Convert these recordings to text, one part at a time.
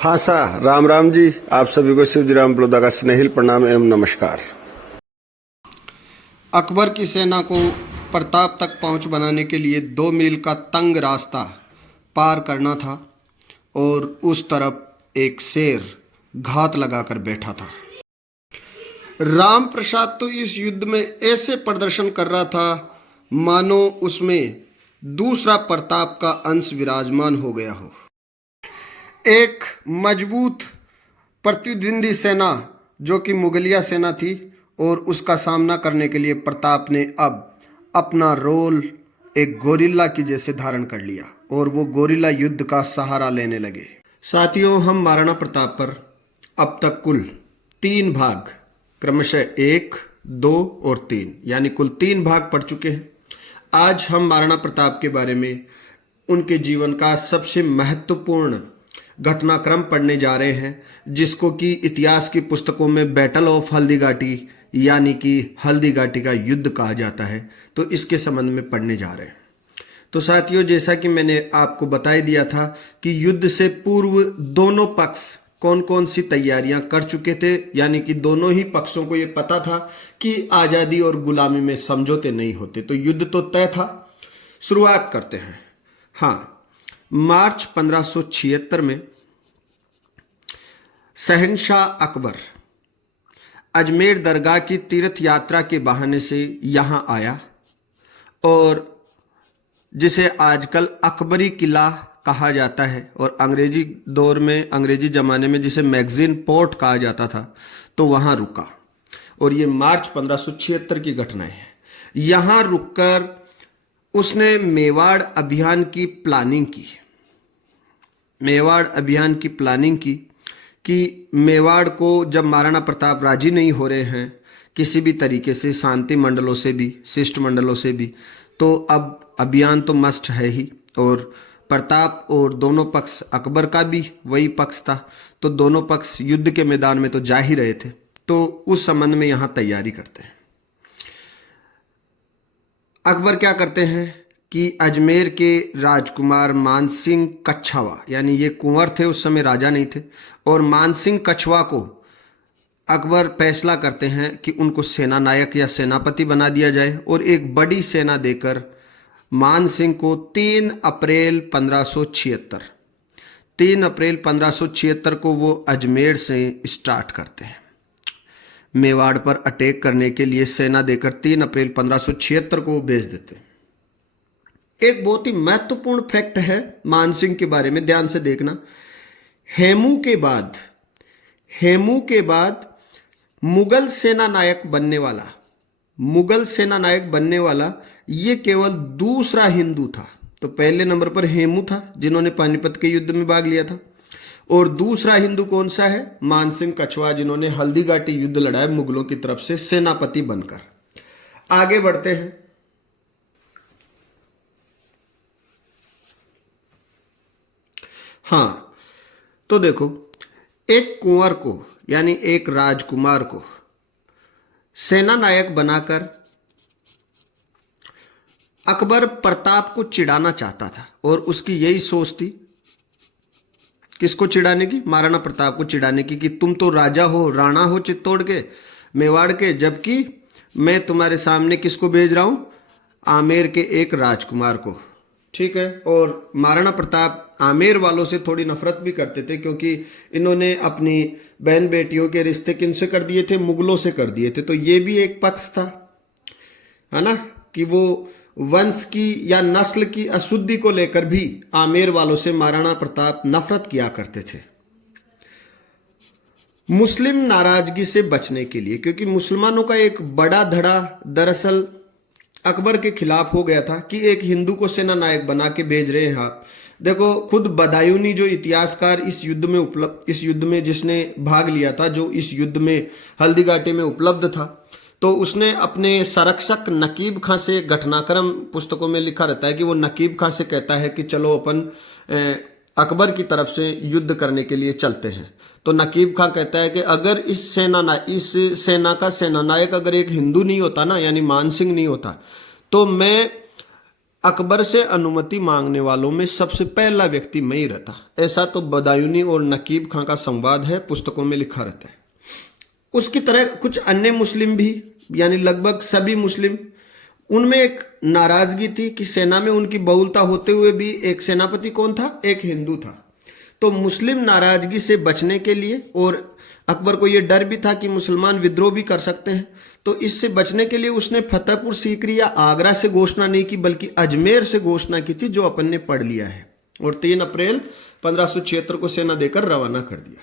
हाँ सा राम राम जी, आप सभी को शिवजी राम प्लोदा का स्नेहिल प्रणाम एवं नमस्कार। अकबर की सेना को प्रताप तक पहुंच बनाने के लिए 2 मील का तंग रास्ता पार करना था और उस तरफ एक शेर घात लगाकर बैठा था। राम प्रसाद तो इस युद्ध में ऐसे प्रदर्शन कर रहा था मानो उसमें दूसरा प्रताप का अंश विराजमान हो गया हो। एक मजबूत प्रतिद्वंदी सेना जो कि मुगलिया सेना थी और उसका सामना करने के लिए प्रताप ने अब अपना रोल एक गोरिल्ला की जैसे धारण कर लिया और वो गोरिल्ला युद्ध का सहारा लेने लगे। साथियों, हम महाराणा प्रताप पर अब तक कुल 3 भाग क्रमशः 1, 2 और 3 यानी कुल 3 भाग पढ़ चुके हैं। आज हम महाराणा प्रताप के बारे में उनके जीवन का सबसे महत्वपूर्ण घटनाक्रम पढ़ने जा रहे हैं, जिसको कि इतिहास की पुस्तकों में बैटल ऑफ हल्दीघाटी यानी कि हल्दीघाटी का युद्ध कहा जाता है। तो इसके संबंध में पढ़ने जा रहे हैं। तो साथियों, जैसा कि मैंने आपको बता ही दिया था कि युद्ध से पूर्व दोनों पक्ष कौन कौन सी तैयारियां कर चुके थे, यानी कि दोनों ही पक्षों को ये पता था कि आज़ादी और गुलामी में समझौते नहीं होते, तो युद्ध तो तय था। शुरुआत करते हैं। हाँ, मार्च 1576 में शहंशाह अकबर अजमेर दरगाह की तीर्थ यात्रा के बहाने से यहाँ आया और जिसे आजकल अकबरी किला कहा जाता है और अंग्रेजी दौर में, अंग्रेजी ज़माने में जिसे मैगजीन पोर्ट कहा जाता था, तो वहाँ रुका। और ये मार्च 1576 की घटनाएं हैं। यहाँ रुककर उसने मेवाड़ अभियान की प्लानिंग की। मेवाड़ अभियान की प्लानिंग की कि मेवाड़ को जब महाराणा प्रताप राजी नहीं हो रहे हैं किसी भी तरीके से, शांति मंडलों से भी, शिष्ट मंडलों से भी, तो अब अभियान तो मस्ट है ही। और प्रताप और दोनों पक्ष, अकबर का भी वही पक्ष था, तो दोनों पक्ष युद्ध के मैदान में तो जा ही रहे थे। तो उस संबंध में यहाँ तैयारी करते हैं। अकबर क्या करते हैं कि अजमेर के राजकुमार मानसिंह कच्छावा, यानी ये कुंवर थे, उस समय राजा नहीं थे, और मानसिंह कछवा को अकबर फैसला करते हैं कि उनको सेना नायक या सेनापति बना दिया जाए और एक बड़ी सेना देकर मान सिंह को 3 अप्रैल 1576 को वो अजमेर से स्टार्ट करते हैं। मेवाड़ पर अटैक करने के लिए सेना देकर 3 अप्रैल 1576 को वो भेज देते हैं। एक बहुत ही महत्वपूर्ण फैक्ट है मानसिंह के बारे में, ध्यान से देखना। हेमू के बाद मुगल सेना नायक बनने वाला ये केवल दूसरा हिंदू था। तो पहले नंबर पर हेमू था जिन्होंने पानीपत के युद्ध में भाग लिया था, और दूसरा हिंदू कौन सा है? मानसिंह कछवा, जिन्होंने हल्दीघाटी युद्ध लड़ा है मुगलों की तरफ से सेनापति बनकर। आगे बढ़ते हैं। हाँ, तो देखो, एक कुंवर को यानी एक राजकुमार को सेना नायक बनाकर अकबर प्रताप को चिढ़ाना चाहता था और उसकी यही सोच थी। किसको चिढ़ाने की? महाराणा प्रताप को चिढ़ाने की कि तुम तो राजा हो, राणा हो चित्तौड़ के, मेवाड़ के, जबकि मैं तुम्हारे सामने किसको भेज रहा हूं? आमेर के एक राजकुमार को। ठीक है। और महाराणा प्रताप आमेर वालों से थोड़ी नफरत भी करते थे, क्योंकि इन्होंने अपनी बहन बेटियों के रिश्ते किनसे कर दिए थे? मुगलों से कर दिए थे। तो ये भी एक पक्ष था, है ना, कि वो वंश की या नस्ल की अशुद्धि को लेकर भी आमेर वालों से महाराणा प्रताप नफरत किया करते थे। मुस्लिम नाराजगी से बचने के लिए, क्योंकि मुसलमानों का एक बड़ा धड़ा दरअसल अकबर के खिलाफ हो गया था कि एक हिंदू को सेना नायक बना के भेज रहे हैं आप। देखो, खुद बदायूनी जो इतिहासकार इस युद्ध में जिसने भाग लिया था, जो इस युद्ध में हल्दीघाटी में उपलब्ध था, तो उसने अपने संरक्षक नकीब खां से, घटनाक्रम पुस्तकों में लिखा रहता है कि वो नकीब खां से कहता है कि चलो अपन अकबर की तरफ से युद्ध करने के लिए चलते हैं। तो नकीब खां कहता है कि अगर इस सेना का सेनानायक अगर एक हिंदू नहीं होता ना, यानी मानसिंह नहीं होता, तो मैं अकबर से अनुमति मांगने वालों में सबसे पहला व्यक्ति मैं ही रहता। ऐसा तो बदायूनी और नकीब खां का संवाद है, पुस्तकों में लिखा रहता है। उसकी तरह कुछ अन्य मुस्लिम भी, यानी लगभग सभी मुस्लिम, उनमें एक नाराजगी थी कि सेना में उनकी बहुलता होते हुए भी एक सेनापति कौन था, एक हिंदू था। तो मुस्लिम नाराजगी से बचने के लिए, और अकबर को यह डर भी था कि मुसलमान विद्रोह भी कर सकते हैं, तो इससे बचने के लिए उसने फतेहपुर सीकरी या आगरा से घोषणा नहीं की बल्कि अजमेर से घोषणा की थी, जो अपन ने पढ़ लिया है, और 3 अप्रैल 1576 को सेना देकर रवाना कर दिया।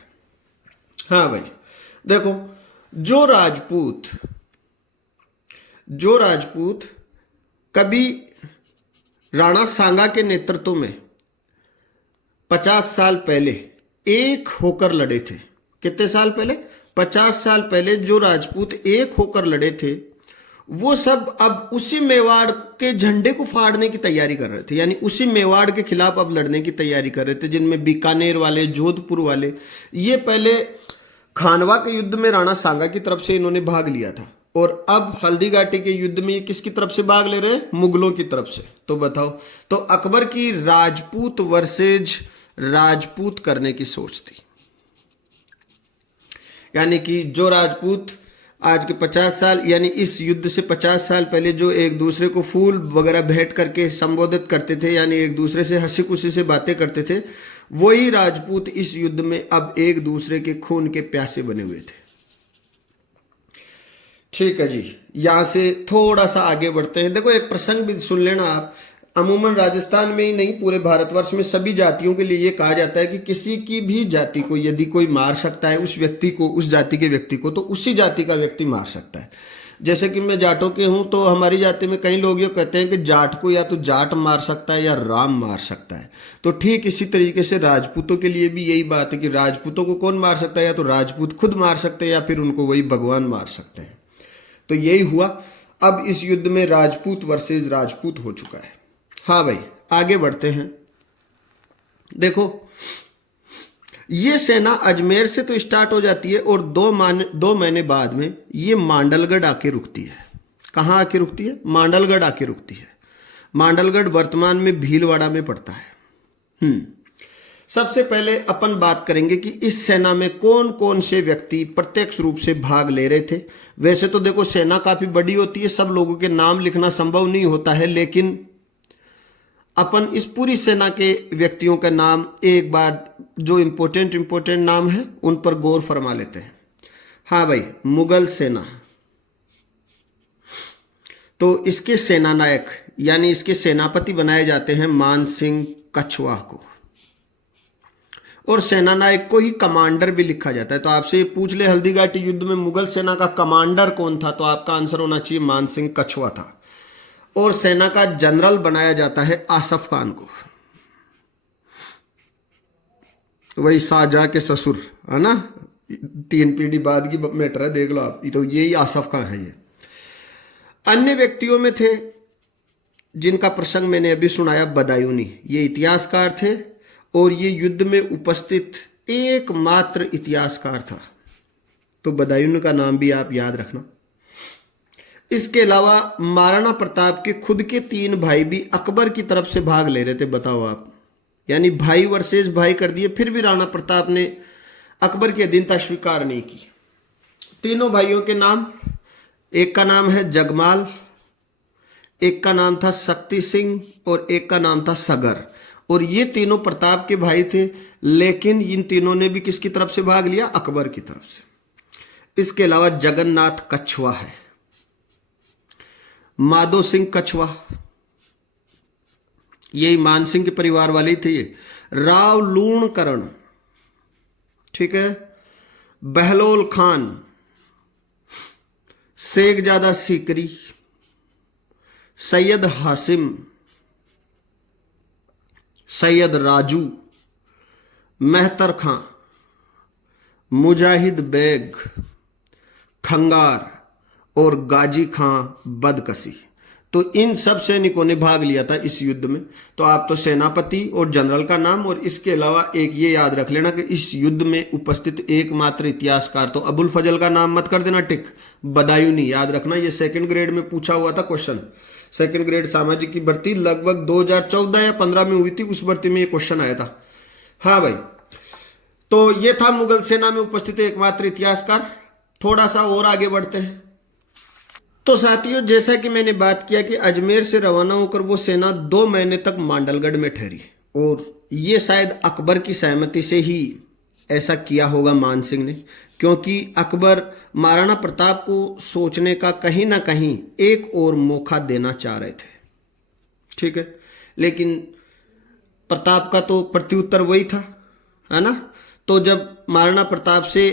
हाँ भाई देखो, जो राजपूत कभी राणा सांगा के नेतृत्व में 50 साल पहले एक होकर लड़े थे, कितने साल पहले, 50 साल पहले जो राजपूत एक होकर लड़े थे, वो सब अब उसी मेवाड़ के झंडे को फाड़ने की तैयारी कर रहे थे, यानी उसी मेवाड़ के खिलाफ अब लड़ने की तैयारी कर रहे थे, जिनमें बीकानेर वाले, जोधपुर वाले, ये पहले खानवा के युद्ध में राणा सांगा की तरफ से इन्होंने भाग लिया था, और अब हल्दी घाटी के युद्ध में ये किसकी तरफ से भाग ले रहे हैं, मुगलों की तरफ से। तो बताओ, तो अकबर की राजपूत वर्सेज राजपूत करने की सोच थी, यानी कि जो राजपूत आज के 50 साल, यानी इस युद्ध से 50 साल पहले जो एक दूसरे को फूल वगैरह भेंट करके संबोधित करते थे, यानी एक दूसरे से हंसी खुशी से बातें करते थे, वही राजपूत इस युद्ध में अब एक दूसरे के खून के प्यासे बने हुए थे। ठीक है जी, यहां से थोड़ा सा आगे बढ़ते हैं। देखो एक प्रसंग भी सुन लेना आप। अमूमन राजस्थान में ही नहीं, पूरे भारतवर्ष में सभी जातियों के लिए ये कहा जाता है कि किसी की भी जाति को यदि कोई मार सकता है, उस व्यक्ति को, उस जाति के व्यक्ति को, तो उसी जाति का व्यक्ति मार सकता है। जैसे कि मैं जाटों के हूं, तो हमारी जाति में कई लोग ये कहते हैं कि जाट को या तो जाट मार सकता है या राम मार सकता है। तो ठीक इसी तरीके से राजपूतों के लिए भी यही बात है कि राजपूतों को कौन मार सकता है, या तो राजपूत खुद मार सकते हैं या फिर उनको वही भगवान मार सकते हैं। तो यही हुआ, अब इस युद्ध में राजपूत वर्सेज राजपूत हो चुका है। हाँ भाई आगे बढ़ते हैं। देखो ये सेना अजमेर से तो स्टार्ट हो जाती है और 2 महीने बाद में ये मांडलगढ़ आके रुकती है। कहाँ आके रुकती है? मांडलगढ़ आके रुकती है। मांडलगढ़ वर्तमान में भीलवाड़ा में पड़ता है। सबसे पहले अपन बात करेंगे कि इस सेना में कौन कौन से व्यक्ति प्रत्यक्ष रूप से भाग ले रहे थे। वैसे तो देखो सेना काफी बड़ी होती है, सब लोगों के नाम लिखना संभव नहीं होता है, लेकिन अपन इस पूरी सेना के व्यक्तियों का नाम एक बार, जो इम्पोर्टेंट नाम है उन पर गौर फरमा लेते हैं। हाँ भाई, मुगल सेना, तो इसके सेना नायक यानी इसके सेनापति बनाए जाते हैं मान सिंह कछवाह को, और सेना नायक को ही कमांडर भी लिखा जाता है। तो आपसे पूछ ले हल्दी घाटी युद्ध में मुगल सेना का कमांडर कौन था, तो आपका आंसर होना चाहिए मान सिंह कछवाह था। और सेना का जनरल बनाया जाता है आसफ खान को, वही शाहजहां के ससुर है ना, 3 पीढ़ी बाद की मैटर है, देख लो आप, तो यही आसफ खान है। ये अन्य व्यक्तियों में थे जिनका प्रसंग मैंने अभी सुनाया, बदायूनी, ये इतिहासकार थे और ये युद्ध में उपस्थित एकमात्र इतिहासकार था। तो बदायूनी का नाम भी आप याद रखना। इसके अलावा महाराणा प्रताप के खुद के 3 भाई भी अकबर की तरफ से भाग ले रहे थे। बताओ आप, यानी भाई वर्सेस भाई कर दिए, फिर भी राणा प्रताप ने अकबर की अधीनता स्वीकार नहीं की। तीनों भाइयों के नाम, एक का नाम है जगमाल, एक का नाम था शक्ति सिंह और एक का नाम था सगर। और ये तीनों प्रताप के भाई थे, लेकिन इन तीनों ने भी किसकी तरफ से भाग लिया? अकबर की तरफ से। इसके अलावा जगन्नाथ कछवाह है, माधो सिंह कछवाह, यही मान सिंह के परिवार वाले थे ये। राव लूणकरण, ठीक है, बहलोल खान, शेखजादा सीकरी, सैयद हासिम, सैयद राजू, मेहतर खां, मुजाहिद बेग, खंगार और गाजी खां बदकसी। तो तो इन सब सैनिकों ने भाग लिया था इस युद्ध में। तो आप तो सेनापति और जनरल का नाम और इसके अलावा एक ये याद रख लेना कि इस युद्ध में उपस्थित एकमात्र इतिहासकार, तो अबुल फजल का नाम मत कर देना टिक, बदायूनी याद रखना। ये सेकंड ग्रेड में पूछा हुआ था क्वेश्चन, सेकंड ग्रेड सामाजिक की भर्ती लगभग 2014 या 15 में हुई थी, उस भर्ती में ये क्वेश्चन आया था। हाँ भाई, तो ये था मुगल सेना में उपस्थित एकमात्र इतिहासकार। थोड़ा सा और आगे बढ़ते हैं। तो साथियों, जैसा कि मैंने बात किया कि अजमेर से रवाना होकर वो सेना 2 महीने तक मांडलगढ़ में ठहरी, और ये शायद अकबर की सहमति से ही ऐसा किया होगा मान सिंह ने, क्योंकि अकबर महाराणा प्रताप को सोचने का कहीं ना कहीं एक और मौका देना चाह रहे थे। ठीक है, लेकिन प्रताप का तो प्रत्युत्तर वही था, है ना। तो जब महाराणा प्रताप से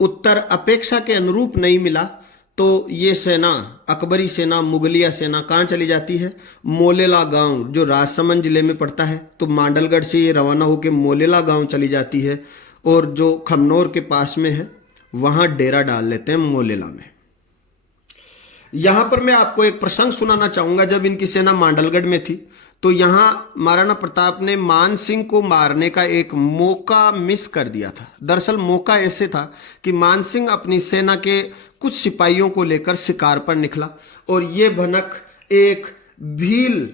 उत्तर अपेक्षा के अनुरूप नहीं मिला, तो ये सेना, अकबरी सेना, मुगलिया सेना कहाँ चली जाती है? मोलेला गांव, जो राजसमंद जिले में पड़ता है। तो मांडलगढ़ से ये रवाना होकर मोलेला गांव चली जाती है, और जो खमनौर के पास में है वहाँ डेरा डाल लेते हैं मोलेला में। यहाँ पर मैं आपको एक प्रसंग सुनाना चाहूँगा। जब इनकी सेना मांडलगढ़ में थी, तो यहाँ महाराणा प्रताप ने मान सिंह को मारने का एक मौका मिस कर दिया था। दरअसल मौका ऐसे था कि मान सिंह अपनी सेना के कुछ सिपाहियों को लेकर शिकार पर निकला, और ये भनक एक भील,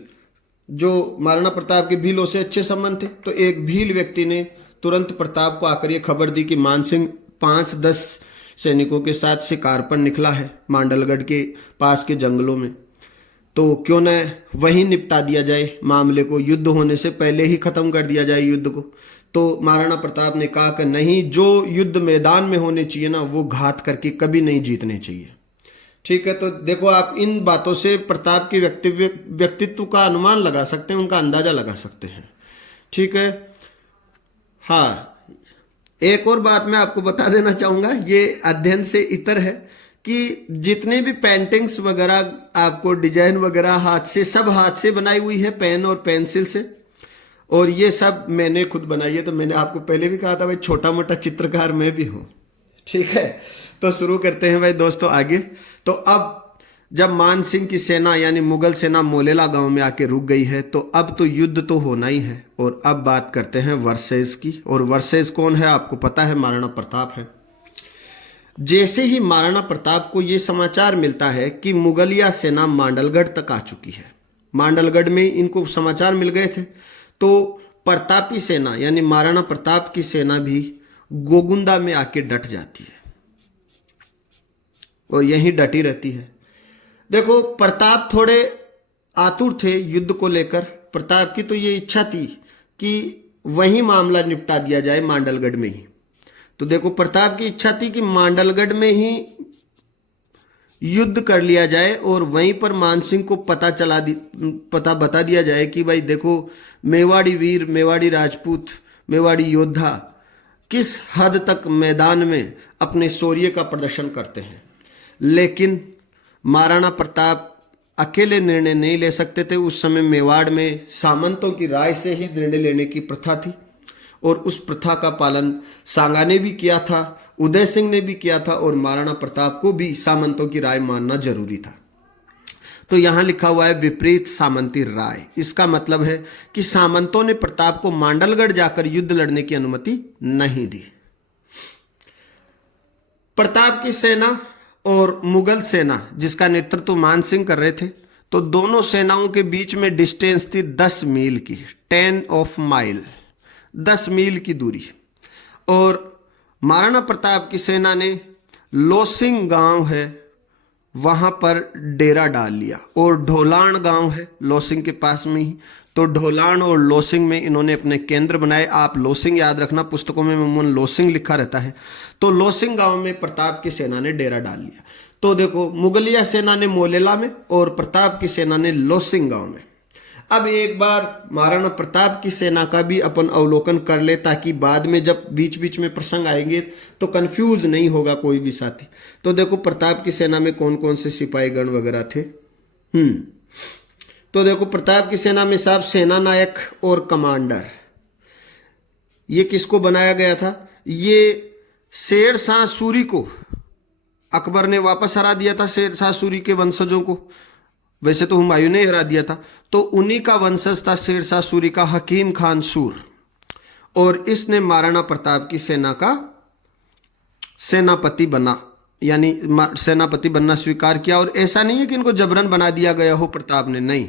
जो महाराणा प्रताप के भीलों से अच्छे संबंध थे, तो एक भील व्यक्ति ने तुरंत प्रताप को आकर ये खबर दी कि मान सिंह 5-10 सैनिकों के साथ शिकार पर निकला है मांडलगढ़ के पास के जंगलों में, तो क्यों न वहीं निपटा दिया जाए मामले को, युद्ध होने से पहले ही खत्म कर दिया जाए युद्ध को। तो महाराणा प्रताप ने कहा कि नहीं, जो युद्ध मैदान में होने चाहिए ना, वो घात करके कभी नहीं जीतने चाहिए। ठीक है, तो देखो आप इन बातों से प्रताप के व्यक्तित्व का अनुमान लगा सकते हैं, उनका अंदाजा लगा सकते हैं। ठीक है, हाँ, एक और बात मैं आपको बता देना चाहूँगा, ये अध्ययन से इतर है कि जितने भी पेंटिंग्स वगैरह आपको डिजाइन वगैरह सब हाथ से बनाई हुई है, पेन और पेंसिल से, और ये सब मैंने खुद बनाई है। तो मैंने आपको पहले भी कहा था भाई, छोटा मोटा चित्रकार मैं भी हूँ। ठीक है, तो शुरू करते हैं भाई दोस्तों आगे। तो अब जब मान सिंह की सेना यानी मुगल सेना मोलेला गांव में आके रुक गई है, तो अब तो युद्ध तो होना ही है। और अब बात करते हैं वर्सेस की, और वर्सेस कौन है आपको पता है, महाराणा प्रताप है। जैसे ही महाराणा प्रताप को ये समाचार मिलता है कि मुगलिया सेना मांडलगढ़ तक आ चुकी है, मांडलगढ़ में इनको समाचार मिल गए थे, तो प्रतापी सेना यानी महाराणा प्रताप की सेना भी गोगुंदा में आके डट जाती है, और यहीं डटी रहती है। देखो, प्रताप थोड़े आतुर थे युद्ध को लेकर। प्रताप की तो ये इच्छा थी कि वहीं मामला निपटा दिया जाए मांडलगढ़ में ही। तो देखो, प्रताप की इच्छा थी कि मांडलगढ़ में ही युद्ध कर लिया जाए, और वहीं पर मान सिंह को पता बता दिया जाए कि भाई देखो, मेवाड़ी वीर, मेवाड़ी राजपूत, मेवाड़ी योद्धा किस हद तक मैदान में अपने शौर्य का प्रदर्शन करते हैं। लेकिन महाराणा प्रताप अकेले निर्णय नहीं ले सकते थे। उस समय मेवाड़ में सामंतों की राय से ही निर्णय लेने की प्रथा थी, और उस प्रथा का पालन सांगा ने भी किया था, उदय सिंह ने भी किया था, और महाराणा प्रताप को भी सामंतों की राय मानना जरूरी था। तो यहाँ लिखा हुआ है विपरीत सामंती राय। इसका मतलब है कि सामंतों ने प्रताप को मांडलगढ़ जाकर युद्ध लड़ने की अनुमति नहीं दी। प्रताप की सेना और मुगल सेना जिसका नेतृत्व मान सिंह कर रहे थे, तो दोनों सेनाओं के बीच में डिस्टेंस थी 10 मील की, 10 माइल, 10 मील की दूरी। और महाराणा प्रताप की सेना ने लोसिंग गांव है वहां पर डेरा डाल लिया, और ढोलाण गांव है लोसिंग के पास में ही, तो ढोलाण और लोसिंग में इन्होंने अपने केंद्र बनाए। आप लोसिंग याद रखना, पुस्तकों में अमूमन लोसिंग लिखा रहता है। तो लोसिंग गांव में प्रताप की सेना ने डेरा डाल लिया। तो देखो, मुगलिया सेना ने मोलेला में और प्रताप की सेना ने लोसिंग गांव में। अब एक बार महाराणा प्रताप की सेना का भी अपन अवलोकन कर ले, ताकि बाद में जब बीच बीच में प्रसंग आएंगे तो कंफ्यूज नहीं होगा कोई भी साथी। तो देखो, प्रताप की सेना में कौन कौन से सिपाहीगण वगैरह थे। तो देखो, प्रताप की सेना में साहब सेना नायक और कमांडर, ये किसको बनाया गया था? ये शेर शाह सूरी को अकबर ने वापस हरा दिया था, शेर शाह सूरी के वंशजों को। वैसे तो हुमायूं ने हरा दिया था, तो उन्हीं का वंशज था शेरशाह सूरी का हकीम खान सूर, और इसने महाराणा प्रताप की सेना का सेनापति बना, यानी सेनापति बनना स्वीकार किया। और ऐसा नहीं है कि इनको जबरन बना दिया गया हो प्रताप ने, नहीं,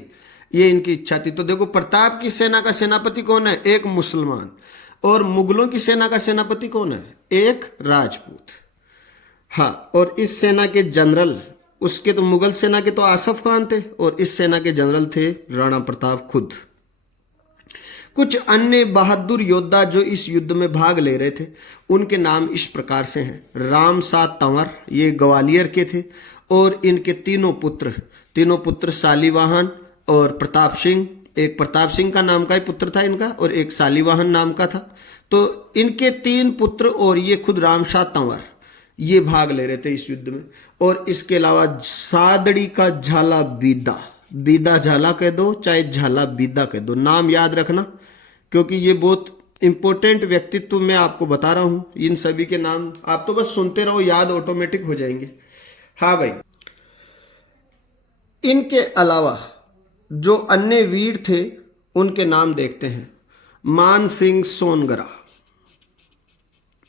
ये इनकी इच्छा थी। तो देखो प्रताप की सेना का सेनापति कौन है? एक मुसलमान। और मुगलों की सेना का सेनापति कौन है? एक राजपूत। हाँ, और इस सेना के जनरल, उसके तो मुगल सेना के तो आसफ खान थे, और इस सेना के जनरल थे राणा प्रताप खुद। कुछ अन्य बहादुर योद्धा जो इस युद्ध में भाग ले रहे थे, उनके नाम इस प्रकार से हैं। रामशाह तंवर, ये ग्वालियर के थे, और इनके तीनों पुत्र शालीवाहन और प्रताप सिंह। एक प्रताप सिंह का नाम का ही पुत्र था इनका, और एक शालीवाहन नाम का था। तो इनके 3 पुत्र और ये खुद रामशाह तंवर, ये भाग ले रहे थे इस युद्ध में। और इसके अलावा सादड़ी का झाला बीदा, बीदा झाला कह दो चाहे झाला बीदा कह दो, नाम याद रखना, क्योंकि ये बहुत इंपॉर्टेंट व्यक्तित्व मैं आपको बता रहा हूं। इन सभी के नाम आप तो बस सुनते रहो, याद ऑटोमेटिक हो जाएंगे। हाँ भाई, इनके अलावा जो अन्य वीर थे उनके नाम देखते हैं। मान सिंह सोनगरा,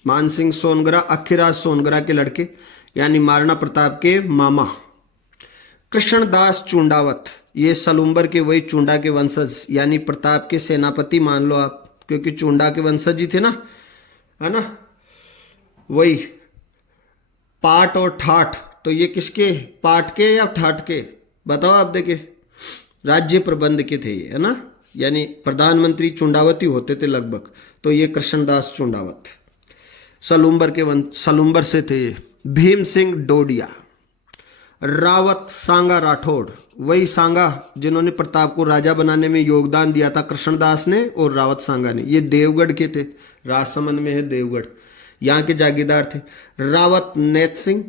मान सिंह सोनगरा अखीराज सोनगरा के लड़के, यानी महाराणा प्रताप के मामा। कृष्णदास चुंडावत, ये सलूम्बर के वही चुंडा के वंशज, यानी प्रताप के सेनापति मान लो आप, क्योंकि चुंडा के वंशज ही थे ना, है ना। वही पाट और ठाठ, तो ये किसके, पाट के या ठाठ के, बताओ आप। देखिए राज्य प्रबंध के थे ये, है ना, यानी प्रधानमंत्री चुंडावत ही होते थे लगभग। तो ये कृष्णदास चुंडावत सलूम्बर से थे ये। भीम सिंह डोडिया, रावत सांगा राठौड़, वही सांगा जिन्होंने प्रताप को राजा बनाने में योगदान दिया था, कृष्णदास ने और रावत सांगा ने। ये देवगढ़ के थे, राजसमंद में है देवगढ़, यहाँ के जागीरदार थे। रावत नेत सिंह,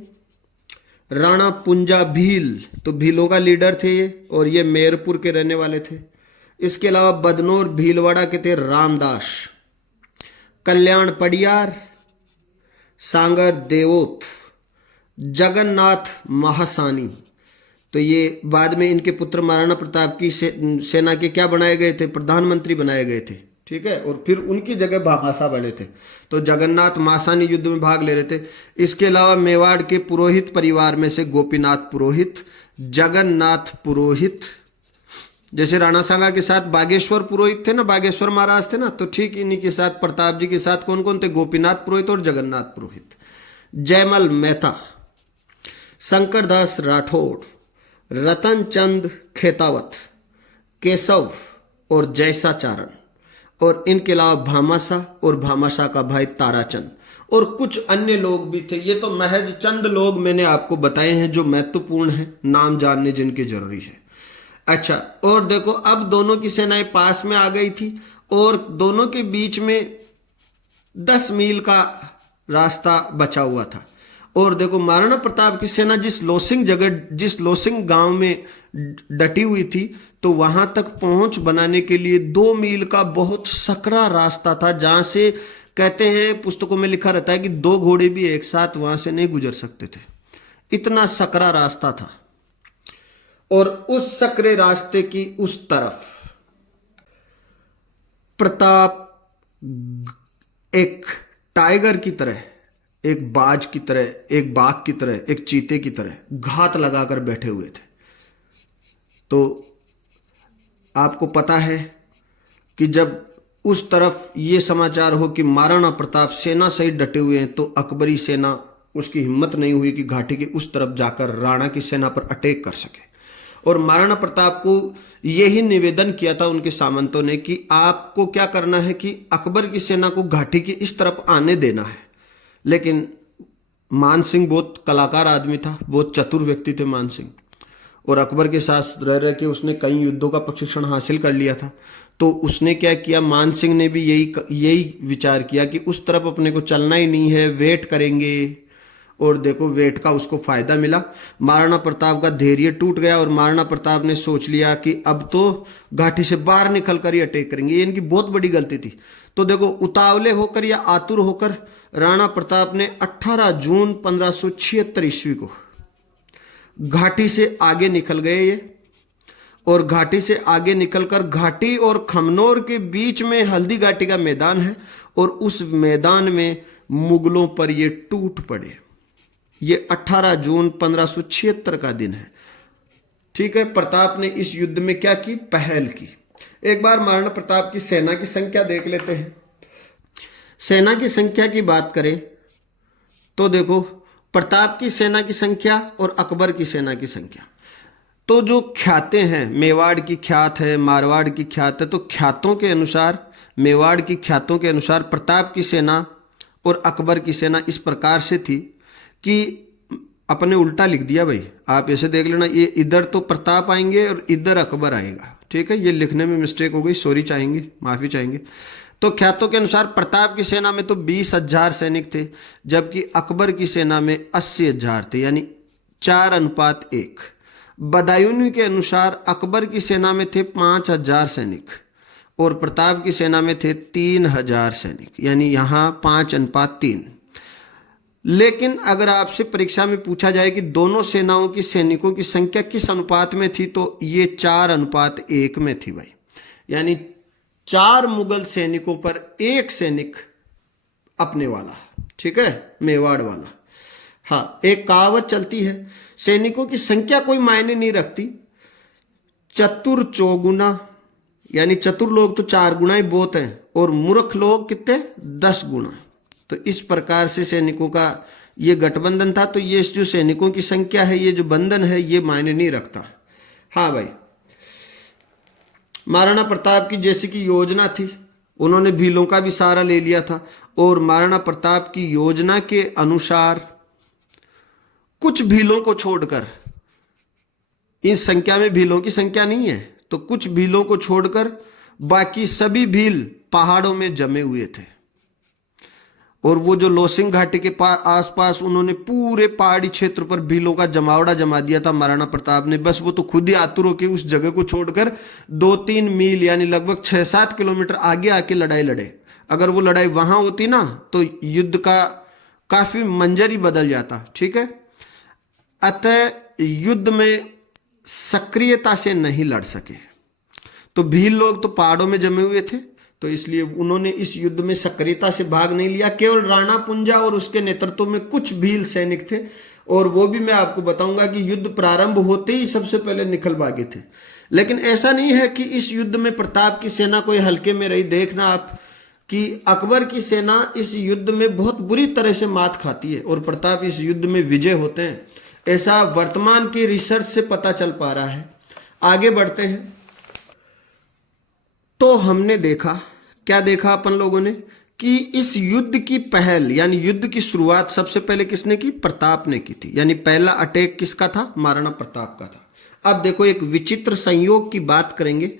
राणा पुंजा भील, तो भीलों का लीडर थे ये, और ये मेरपुर के रहने वाले थे। इसके अलावा बदनौर भीलवाड़ा के थे रामदास। कल्याण पडियार, सांगर देवोत, जगन्नाथ महासानी, तो ये बाद में इनके पुत्र महाराणा प्रताप की सेना के क्या बनाए गए थे? प्रधानमंत्री बनाए गए थे, ठीक है। और फिर उनकी जगह भामासा बने थे। तो जगन्नाथ महासानी युद्ध में भाग ले रहे थे। इसके अलावा मेवाड़ के पुरोहित परिवार में से गोपीनाथ पुरोहित, जगन्नाथ पुरोहित, जैसे राणा सांगा के साथ बागेश्वर पुरोहित थे ना, बागेश्वर महाराज थे ना, तो ठीक इन्हीं के साथ प्रताप जी के साथ कौन कौन थे? गोपीनाथ पुरोहित और जगन्नाथ पुरोहित। जयमल मेहता, शंकरदास राठौड़, रतन चंद खेतावत, केशव और जैसाचारण, और इनके अलावा भामासा और भामासा का भाई ताराचंद, और कुछ अन्य लोग भी थे। ये तो महज चंद लोग मैंने आपको बताए हैं जो महत्वपूर्ण हैं, नाम जानने जिनके जरूरी है। अच्छा, और देखो अब दोनों की सेनाएं पास में आ गई थी, और दोनों के बीच में 10 मील का रास्ता बचा हुआ था। और देखो महाराणा प्रताप की सेना जिस लोसिंग गांव में डटी हुई थी, तो वहां तक पहुंच बनाने के लिए 2 मील का बहुत सकरा रास्ता था, जहां से कहते हैं पुस्तकों में लिखा रहता है कि 2 घोड़े भी एक साथ वहां से नहीं गुजर सकते थे, इतना सकरा रास्ता था। और उस सकरे रास्ते की उस तरफ प्रताप एक टाइगर की तरह, एक बाज की तरह, एक बाघ की तरह, एक चीते की तरह घात लगाकर बैठे हुए थे। तो आपको पता है कि जब उस तरफ ये समाचार हो कि महाराणा प्रताप सेना सहित डटे हुए हैं, तो अकबरी सेना, उसकी हिम्मत नहीं हुई कि घाटी के उस तरफ जाकर राणा की सेना पर अटैक कर सके। और महाराणा प्रताप को यही निवेदन किया था उनके सामंतों ने कि आपको क्या करना है कि अकबर की सेना को घाटी की इस तरफ आने देना है। लेकिन मान सिंह बहुत कलाकार आदमी था, बहुत चतुर व्यक्ति थे मान सिंह, और अकबर के साथ रह रह के उसने कई युद्धों का प्रशिक्षण हासिल कर लिया था। तो उसने क्या किया, मान सिंह ने भी यही विचार किया कि उस तरफ अपने को चलना ही नहीं है, वेट करेंगे। और देखो वेट का उसको फायदा मिला, महाराणा प्रताप का धैर्य टूट गया, और महाराणा प्रताप ने सोच लिया कि अब तो घाटी से बाहर निकल कर ही अटैक करेंगे। ये इनकी बहुत बड़ी गलती थी। तो देखो उतावले होकर या आतुर होकर राणा प्रताप ने 18 जून 1576 ईस्वी को घाटी से आगे निकल गए ये, और घाटी से आगे निकलकर घाटी और खमनोर के बीच में हल्दी घाटी का मैदान है और उस मैदान में मुगलों पर ये टूट पड़े। ये 18 जून 1576 का दिन है। ठीक है, प्रताप ने इस युद्ध में क्या की? पहल की। एक बार महाराणा प्रताप की सेना की संख्या देख लेते हैं। सेना की संख्या की बात करें तो देखो, प्रताप की सेना की संख्या और अकबर की सेना की संख्या, तो जो ख्यातें हैं, मेवाड़ की ख्यात है, मारवाड़ की ख्यात है, तो ख्यातों के अनुसार, मेवाड़ की ख्यातों के अनुसार प्रताप की सेना और अकबर की सेना इस प्रकार से थी कि अपने उल्टा लिख दिया भाई। आप ऐसे देख लेना, ये इधर तो प्रताप आएंगे और इधर अकबर आएगा। ठीक है, ये लिखने में मिस्टेक हो गई, सॉरी चाहेंगे, माफ़ी चाहेंगे। तो ख्यातों के अनुसार प्रताप की सेना में तो 20,000 सैनिक थे, जबकि अकबर की सेना में 80,000 थे, यानी 4:1। बदायूनी के अनुसार अकबर की सेना में थे 5,000 सैनिक और प्रताप की सेना में थे 3,000 सैनिक, यानी यहाँ 5:3। लेकिन अगर आपसे परीक्षा में पूछा जाए कि दोनों सेनाओं की सैनिकों की संख्या किस अनुपात में थी, तो ये 4:1 में थी भाई। यानी 4 मुगल सैनिकों पर 1 सैनिक अपने वाला। ठीक है, मेवाड़ वाला। हाँ, एक कहावत चलती है, सैनिकों की संख्या कोई मायने नहीं रखती, चतुर चौगुना, यानी चतुर लोग तो 4 गुना ही बहुत हैं और मूर्ख लोग कितने? 10 गुना। तो इस प्रकार से सैनिकों का ये गठबंधन था। तो ये जो सैनिकों की संख्या है, ये जो बंधन है, ये मायने नहीं रखता। हाँ भाई, महाराणा प्रताप की जैसी की योजना थी, उन्होंने भीलों का भी सहारा ले लिया था और महाराणा प्रताप की योजना के अनुसार कुछ भीलों को छोड़कर, इस संख्या में भीलों की संख्या नहीं है, तो कुछ भीलों को छोड़कर बाकी सभी भील पहाड़ों में जमे हुए थे। और वो जो लोसिंग घाटी के आसपास उन्होंने पूरे पहाड़ी क्षेत्र पर भीलों का जमावड़ा जमा दिया था महाराणा प्रताप ने। बस वो तो खुद ही आतुर होकर उस जगह को छोड़कर 2-3 मील यानी लगभग 6-7 किलोमीटर आगे आके लड़ाई लड़े। अगर वो लड़ाई वहां होती ना, तो युद्ध का काफी मंजर ही बदल जाता। ठीक है, अतः युद्ध में सक्रियता से नहीं लड़ सके। तो भील लोग तो पहाड़ों में जमे हुए थे, तो इसलिए उन्होंने इस युद्ध में सक्रियता से भाग नहीं लिया। केवल राणा पुंजा और उसके नेतृत्व में कुछ भील सैनिक थे, और वो भी मैं आपको बताऊंगा कि युद्ध प्रारंभ होते ही सबसे पहले निकल भागे थे। लेकिन ऐसा नहीं है कि इस युद्ध में प्रताप की सेना कोई हल्के में रही। देखना आप कि अकबर की सेना इस युद्ध में बहुत बुरी तरह से मात खाती है और प्रताप इस युद्ध में विजय होते हैं, ऐसा वर्तमान की रिसर्च से पता चल पा रहा है। आगे बढ़ते हैं। तो हमने देखा, क्या देखा अपन लोगों ने, कि इस युद्ध की पहल यानी युद्ध की शुरुआत सबसे पहले किसने की? प्रताप ने की थी। यानी पहला अटैक किसका था? महाराणा प्रताप का था। अब देखो, एक विचित्र संयोग की बात करेंगे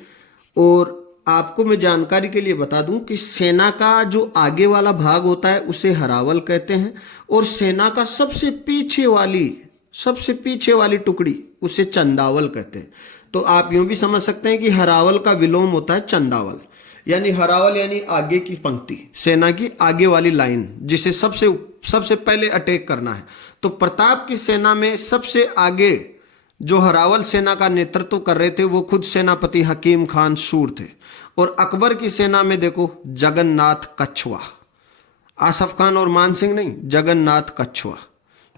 और आपको मैं जानकारी के लिए बता दूं कि सेना का जो आगे वाला भाग होता है उसे हरावल कहते हैं, और सेना का सबसे पीछे वाली टुकड़ी उसे चंदावल कहते हैं। तो आप यूं भी समझ सकते हैं कि हरावल का विलोम होता है चंदावल। यानी हरावल यानी आगे की पंक्ति, सेना की आगे वाली लाइन, जिसे सबसे पहले अटैक करना है। तो प्रताप की सेना में सबसे आगे जो हरावल सेना का नेतृत्व कर रहे थे वो खुद सेनापति हकीम खान सूर थे। और अकबर की सेना में देखो, जगन्नाथ कछुआ, आसफ खान और मान सिंह नहीं, जगन्नाथ कछुआ।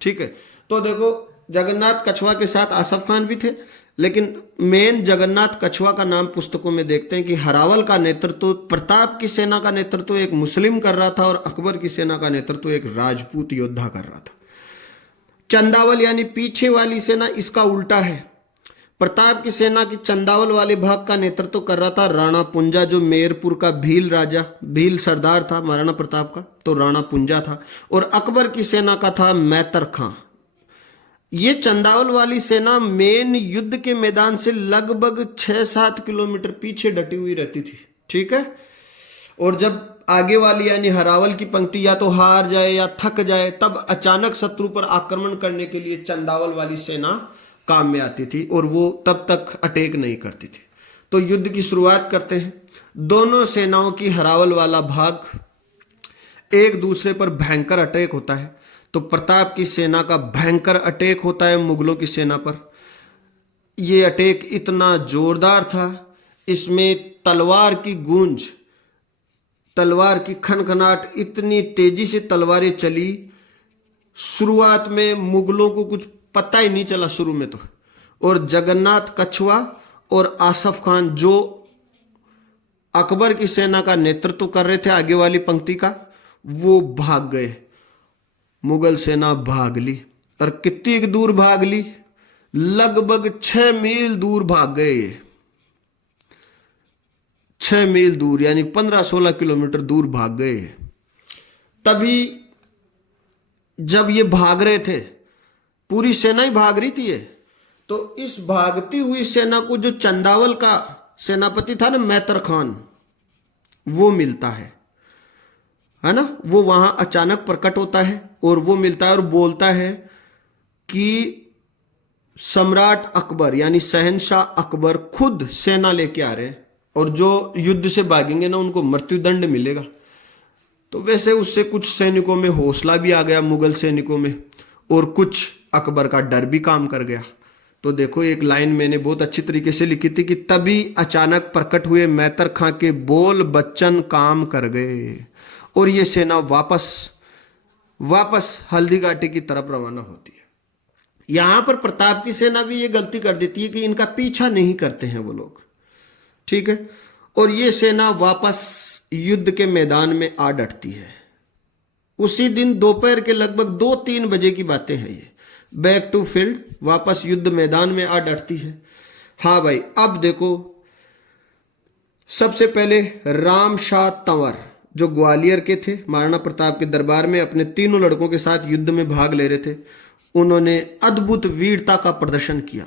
ठीक है, तो देखो जगन्नाथ कछुआ के साथ आसफ खान भी थे, लेकिन मेन जगन्नाथ कछुआ का नाम पुस्तकों में देखते हैं कि हरावल का नेतृत्व, प्रताप की सेना का नेतृत्व एक मुस्लिम कर रहा था और अकबर की सेना का नेतृत्व एक राजपूत योद्धा कर रहा था। चंदावल यानी पीछे वाली सेना, इसका उल्टा है। प्रताप की सेना की चंदावल वाले भाग का नेतृत्व कर रहा था राणा पुंजा, जो मेरपुर का भील सरदार था महाराणा प्रताप का, तो राणा पुंजा था। और अकबर की सेना का था मैतर खां। ये चंदावल वाली सेना मेन युद्ध के मैदान से लगभग 6-7 किलोमीटर पीछे डटी हुई रहती थी। ठीक है, और जब आगे वाली यानी हरावल की पंक्ति या तो हार जाए या थक जाए, तब अचानक शत्रु पर आक्रमण करने के लिए चंदावल वाली सेना काम में आती थी और वो तब तक अटैक नहीं करती थी। तो युद्ध की शुरुआत करते हैं। दोनों सेनाओं की हरावल वाला भाग एक दूसरे पर भयंकर अटैक होता है। तो प्रताप की सेना का भयंकर अटैक होता है मुगलों की सेना पर। ये अटैक इतना जोरदार था, इसमें तलवार की गूंज, तलवार की खनखनाट, इतनी तेजी से तलवारें चली। शुरुआत में मुगलों को कुछ पता ही नहीं चला शुरू में तो। और जगन्नाथ कछुआ और आसफ खान जो अकबर की सेना का नेतृत्व कर रहे थे आगे वाली पंक्ति का, वो भाग गए। मुगल सेना भाग ली। और कितनी दूर भाग ली? लगभग 6 मील दूर भाग गए ये। 6 मील दूर यानी 15-16 किलोमीटर दूर भाग गए। तभी जब ये भाग रहे थे, पूरी सेना ही भाग रही थी ये, तो इस भागती हुई सेना को जो चंदावल का सेनापति था ना, मैतर खान, वो मिलता है ना। वो वहां अचानक प्रकट होता है और वो मिलता है और बोलता है कि सम्राट अकबर यानी शहंशाह अकबर खुद सेना लेके आ रहे हैं और जो युद्ध से भागेंगे ना उनको मृत्युदंड मिलेगा। तो वैसे उससे कुछ सैनिकों में हौसला भी आ गया, मुगल सैनिकों में, और कुछ अकबर का डर भी काम कर गया। तो देखो एक लाइन मैंने बहुत अच्छी तरीके से लिखी थी कि तभी अचानक प्रकट हुए मैतर खां के बोल बच्चन काम कर गए और ये सेना वापस हल्दी घाटी की तरफ रवाना होती है। यहां पर प्रताप की सेना भी ये गलती कर देती है कि इनका पीछा नहीं करते हैं वो लोग, ठीक है। और ये सेना वापस युद्ध के मैदान में आ डटती है। उसी दिन दोपहर के लगभग 2-3 बजे की बातें हैं ये। बैक टू फील्ड, वापस युद्ध मैदान में आ डटती है। हाँ भाई, अब देखो सबसे पहले राम शाह तंवर जो ग्वालियर के थे, महाराणा प्रताप के दरबार में अपने 3 लड़कों के साथ युद्ध में भाग ले रहे थे। उन्होंने अद्भुत वीरता का प्रदर्शन किया।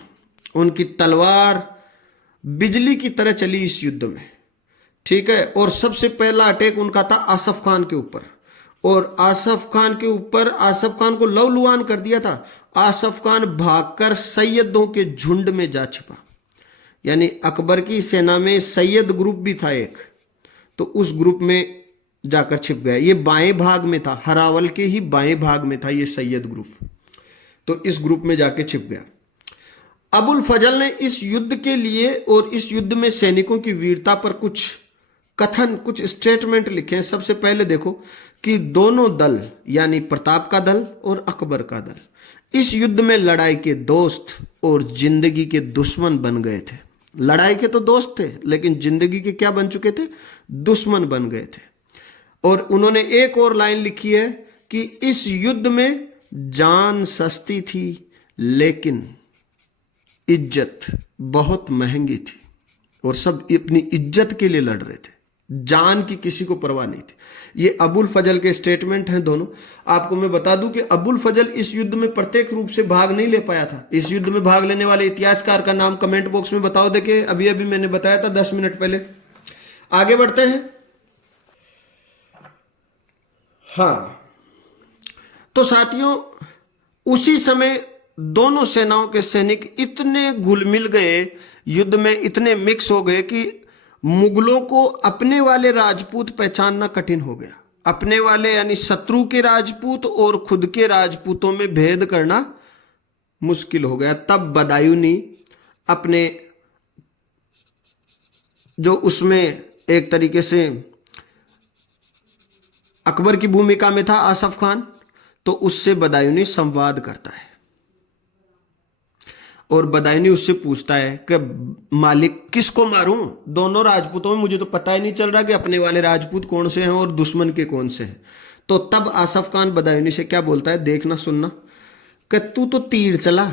उनकी तलवार बिजली की तरह चली इस युद्ध में, ठीक है। और सबसे पहला अटैक उनका था आसफ खान के ऊपर, और आसफ खान के ऊपर आसफ खान को लहूलुहान कर दिया था। आसफ खान भागकर सैयदों के झुंड में जा छिपा, यानी अकबर की सेना में सैयद ग्रुप भी था एक, तो उस ग्रुप में जाकर छिप गया। ये बाएं भाग में था, हरावल के ही बाएं भाग में था ये सैयद ग्रुप, तो इस ग्रुप में जाके छिप गया। अबुल फजल ने इस युद्ध के लिए और इस युद्ध में सैनिकों की वीरता पर कुछ कथन, कुछ स्टेटमेंट लिखे हैं। सबसे पहले देखो कि दोनों दल यानी प्रताप का दल और अकबर का दल इस युद्ध में लड़ाई के दोस्त और जिंदगी के दुश्मन बन गए थे। लड़ाई के तो दोस्त थे लेकिन जिंदगी के क्या बन चुके थे? दुश्मन बन गए थे। और उन्होंने एक और लाइन लिखी है कि इस युद्ध में जान सस्ती थी लेकिन इज्जत बहुत महंगी थी, और सब अपनी इज्जत के लिए लड़ रहे थे, जान की किसी को परवाह नहीं थी। ये अबुल फजल के स्टेटमेंट हैं दोनों। आपको मैं बता दूं कि अबुल फजल इस युद्ध में प्रत्येक रूप से भाग नहीं ले पाया था। इस युद्ध में भाग लेने वाले इतिहासकार का नाम कमेंट बॉक्स में बताओ। देखिए अभी अभी मैंने बताया था 10 मिनट पहले। आगे बढ़ते हैं। हाँ, तो साथियों उसी समय दोनों सेनाओं के सैनिक इतने घुल मिल गए, युद्ध में इतने मिक्स हो गए कि मुगलों को अपने वाले राजपूत पहचानना कठिन हो गया। अपने वाले यानी शत्रु के राजपूत और खुद के राजपूतों में भेद करना मुश्किल हो गया। तब बदायूनी अपने जो उसमें एक तरीके से अकबर की भूमिका में था आसफ खान, तो उससे बदायूनी संवाद करता है और बदायूनी उससे पूछता है कि मालिक किसको मारूं? दोनों राजपूतों में मुझे तो पता ही नहीं चल रहा कि अपने वाले राजपूत कौन से हैं और दुश्मन के कौन से हैं। तो तब आसफ खान बदायूनी से क्या बोलता है, देखना सुनना, कि तू तो तीर चला,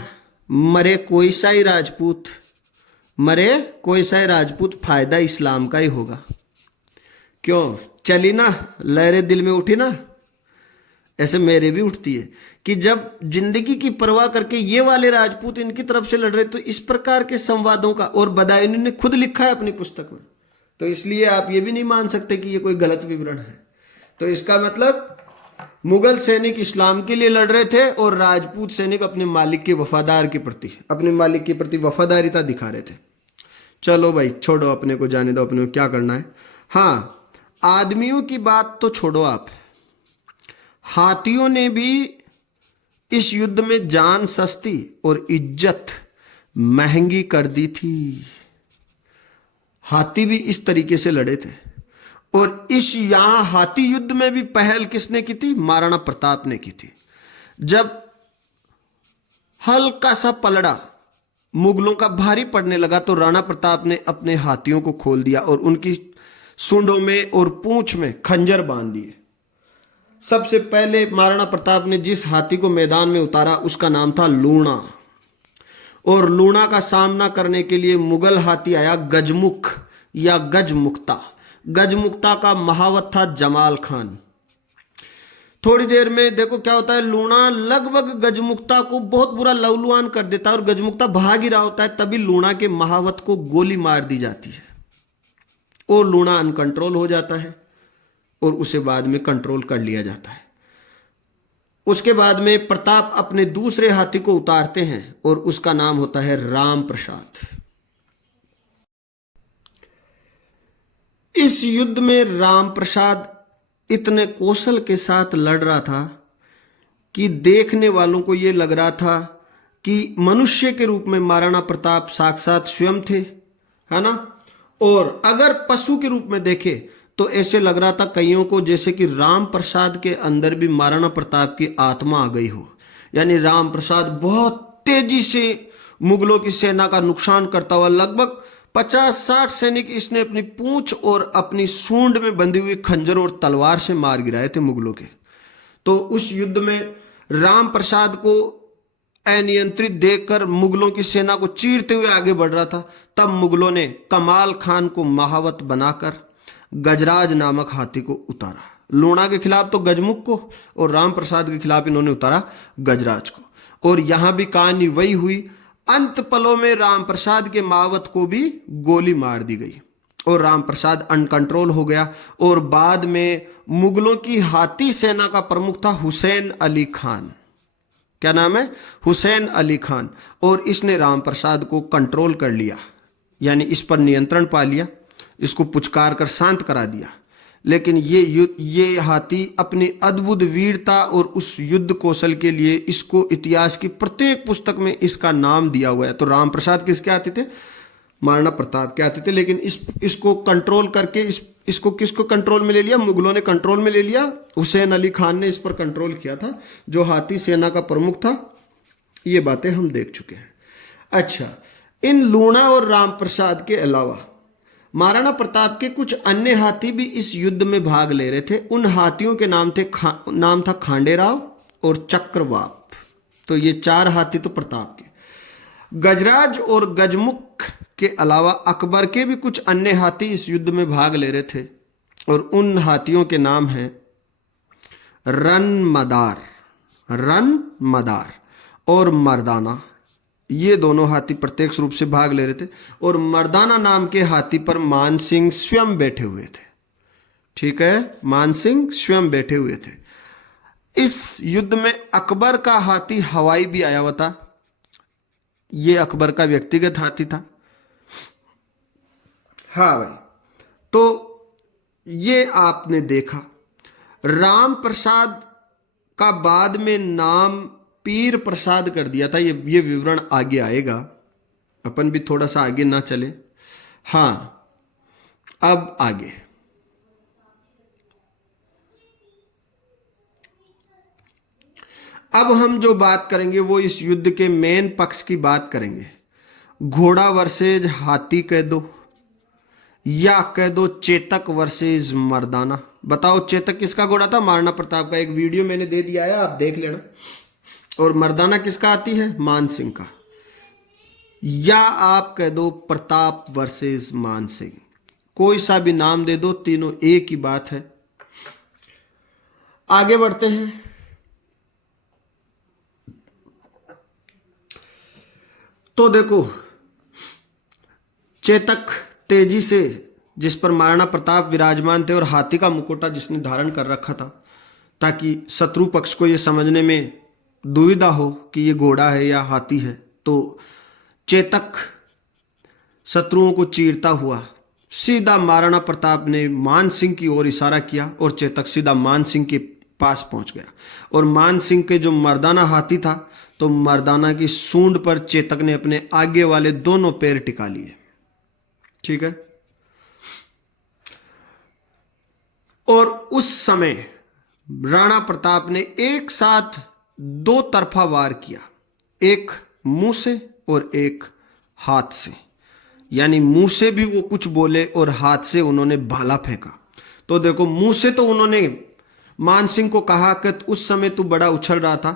मरे कोई सा ही राजपूत, मरे कोई सा ही राजपूत, फायदा इस्लाम का ही होगा। क्यों? चली ना लहरें दिल में उठी ना, ऐसे मेरे भी उठती है कि जब जिंदगी की परवाह करके ये वाले राजपूत इनकी तरफ से लड़ रहे, तो इस प्रकार के संवादों का, और बदायूनी ने खुद लिखा है अपनी पुस्तक में, तो इसलिए आप ये भी नहीं मान सकते कि ये कोई गलत विवरण है। तो इसका मतलब मुगल सैनिक इस्लाम के लिए लड़ रहे थे और राजपूत सैनिक अपने मालिक के वफादार के प्रति, अपने मालिक के प्रति वफादारिता दिखा रहे थे। चलो भाई छोड़ो, अपने को जाने दो, अपने को क्या करना है। हाँ, आदमियों की बात तो छोड़ो आप, हाथियों ने भी इस युद्ध में जान सस्ती और इज्जत महंगी कर दी थी। हाथी भी इस तरीके से लड़े थे। और इस यहां हाथी युद्ध में भी पहल किसने की थी? महाराणा प्रताप ने की थी। जब हल्का सा पलड़ा मुगलों का भारी पड़ने लगा तो राणा प्रताप ने अपने हाथियों को खोल दिया और उनकी सूंडों में और पूंछ में खंजर बांध दिए। सबसे पहले महाराणा प्रताप ने जिस हाथी को मैदान में उतारा उसका नाम था लूणा। और लूणा का सामना करने के लिए मुगल हाथी आया गजमुख या गजमुक्ता। गजमुक्ता का महावत था जमाल खान। थोड़ी देर में देखो क्या होता है, लूणा लगभग गजमुक्ता को बहुत बुरा लहूलुहान कर देता है और गजमुक्ता भाग ही रहा होता है, तभी लूणा के महावत को गोली मार दी जाती है और लूणा अनकंट्रोल हो जाता है और उसे बाद में कंट्रोल कर लिया जाता है। उसके बाद में प्रताप अपने दूसरे हाथी को उतारते हैं और उसका नाम होता है राम प्रसाद। इस युद्ध में राम प्रसाद इतने कौशल के साथ लड़ रहा था कि देखने वालों को यह लग रहा था कि मनुष्य के रूप में महाराणा प्रताप साक्षात स्वयं थे, है ना। और अगर पशु के रूप में देखे तो ऐसे लग रहा था कईयों को जैसे कि राम प्रसाद के अंदर भी महाराणा प्रताप की आत्मा आ गई हो। यानी राम प्रसाद बहुत तेजी से मुगलों की सेना का नुकसान करता हुआ लगभग 50-60 सैनिक इसने अपनी पूंछ और अपनी सूंड में बंधी हुई खंजर और तलवार से मार गिराए थे मुगलों के। तो उस युद्ध में राम प्रसाद को अनियंत्रित देखकर मुगलों की सेना को चीरते हुए आगे बढ़ रहा था। तब मुगलों ने कमाल खान को महावत बनाकर गजराज नामक हाथी को उतारा। लूणा के खिलाफ तो गजमुख को और राम प्रसाद के खिलाफ इन्होंने उतारा गजराज को। और यहां भी कहानी वही हुई। अंत पलों में राम प्रसाद के महावत को भी गोली मार दी गई और राम प्रसाद अनकंट्रोल हो गया। और बाद में मुगलों की हाथी सेना का प्रमुख था हुसैन अली खान। क्या नाम है? हुसैन अली खान। और इसने राम प्रसाद को कंट्रोल कर लिया, यानी इस पर नियंत्रण पा लिया, इसको पुचकार कर शांत करा दिया। लेकिन ये हाथी अपनी अद्भुत वीरता और उस युद्ध कौशल के लिए इसको इतिहास की प्रत्येक पुस्तक में इसका नाम दिया हुआ है। तो राम प्रसाद किसके आते थे? महाराणा प्रताप के आते थे। लेकिन इसको कंट्रोल करके इसको किसको कंट्रोल में ले लिया? मुगलों ने कंट्रोल में ले लिया। हुसैन अली खान ने इस पर कंट्रोल किया था, जो हाथी सेना का प्रमुख था। ये बातें हम देख चुके हैं। अच्छा, इन लूणा और राम प्रसाद के अलावा महाराणा प्रताप के कुछ अन्य हाथी भी इस युद्ध में भाग ले रहे थे। उन हाथियों के नाम था खांडेराव और चक्रवाप। तो ये 4 हाथी तो प्रताप के। गजराज और गजमुख के अलावा अकबर के भी कुछ अन्य हाथी इस युद्ध में भाग ले रहे थे और उन हाथियों के नाम हैं रन मदार और मर्दाना। ये दोनों हाथी प्रत्यक्ष रूप से भाग ले रहे थे और मर्दाना नाम के हाथी पर मान सिंह स्वयं बैठे हुए थे। ठीक है, मान सिंह स्वयं बैठे हुए थे। इस युद्ध में अकबर का हाथी हवाई भी आया हुआ था। ये अकबर का व्यक्तिगत हाथी था। हाँ भाई, तो ये आपने देखा। राम प्रसाद का बाद में नाम पीर प्रसाद कर दिया था। ये विवरण आगे आएगा, अपन भी थोड़ा सा आगे ना चले। हाँ, अब आगे अब हम जो बात करेंगे वो इस युद्ध के मेन पक्ष की बात करेंगे। घोड़ा वर्सेज हाथी कह दो या कह दो चेतक वर्सेज मर्दाना। बताओ, चेतक किसका घोड़ा था? महाराणा प्रताप का। एक वीडियो मैंने दे दिया है, आप देख लेना। और मर्दाना किसका आती है? मान सिंह का। या आप कह दो प्रताप वर्सेस मान सिंह, कोई सा भी नाम दे दो, तीनों एक ही बात है। आगे बढ़ते हैं। तो देखो, चेतक तेजी से, जिस पर महाराणा प्रताप विराजमान थे और हाथी का मुकुटा जिसने धारण कर रखा था, ताकि शत्रु पक्ष को यह समझने में दुविधा हो कि ये घोड़ा है या हाथी है। तो चेतक शत्रुओं को चीरता हुआ सीधा महाराणा प्रताप ने मान सिंह की ओर इशारा किया और चेतक सीधा मान सिंह के पास पहुंच गया और मान सिंह के जो मर्दाना हाथी था तो मर्दाना की सूंड पर चेतक ने अपने आगे वाले दोनों पैर टिका लिए। ठीक है। और उस समय राणा प्रताप ने एक साथ दो तरफा वार किया, एक मुंह से और एक हाथ से। यानी मुंह से भी वो कुछ बोले और हाथ से उन्होंने भाला फेंका। तो देखो, मुंह से तो उन्होंने मान सिंह को कहा कि उस समय तू बड़ा उछल रहा था,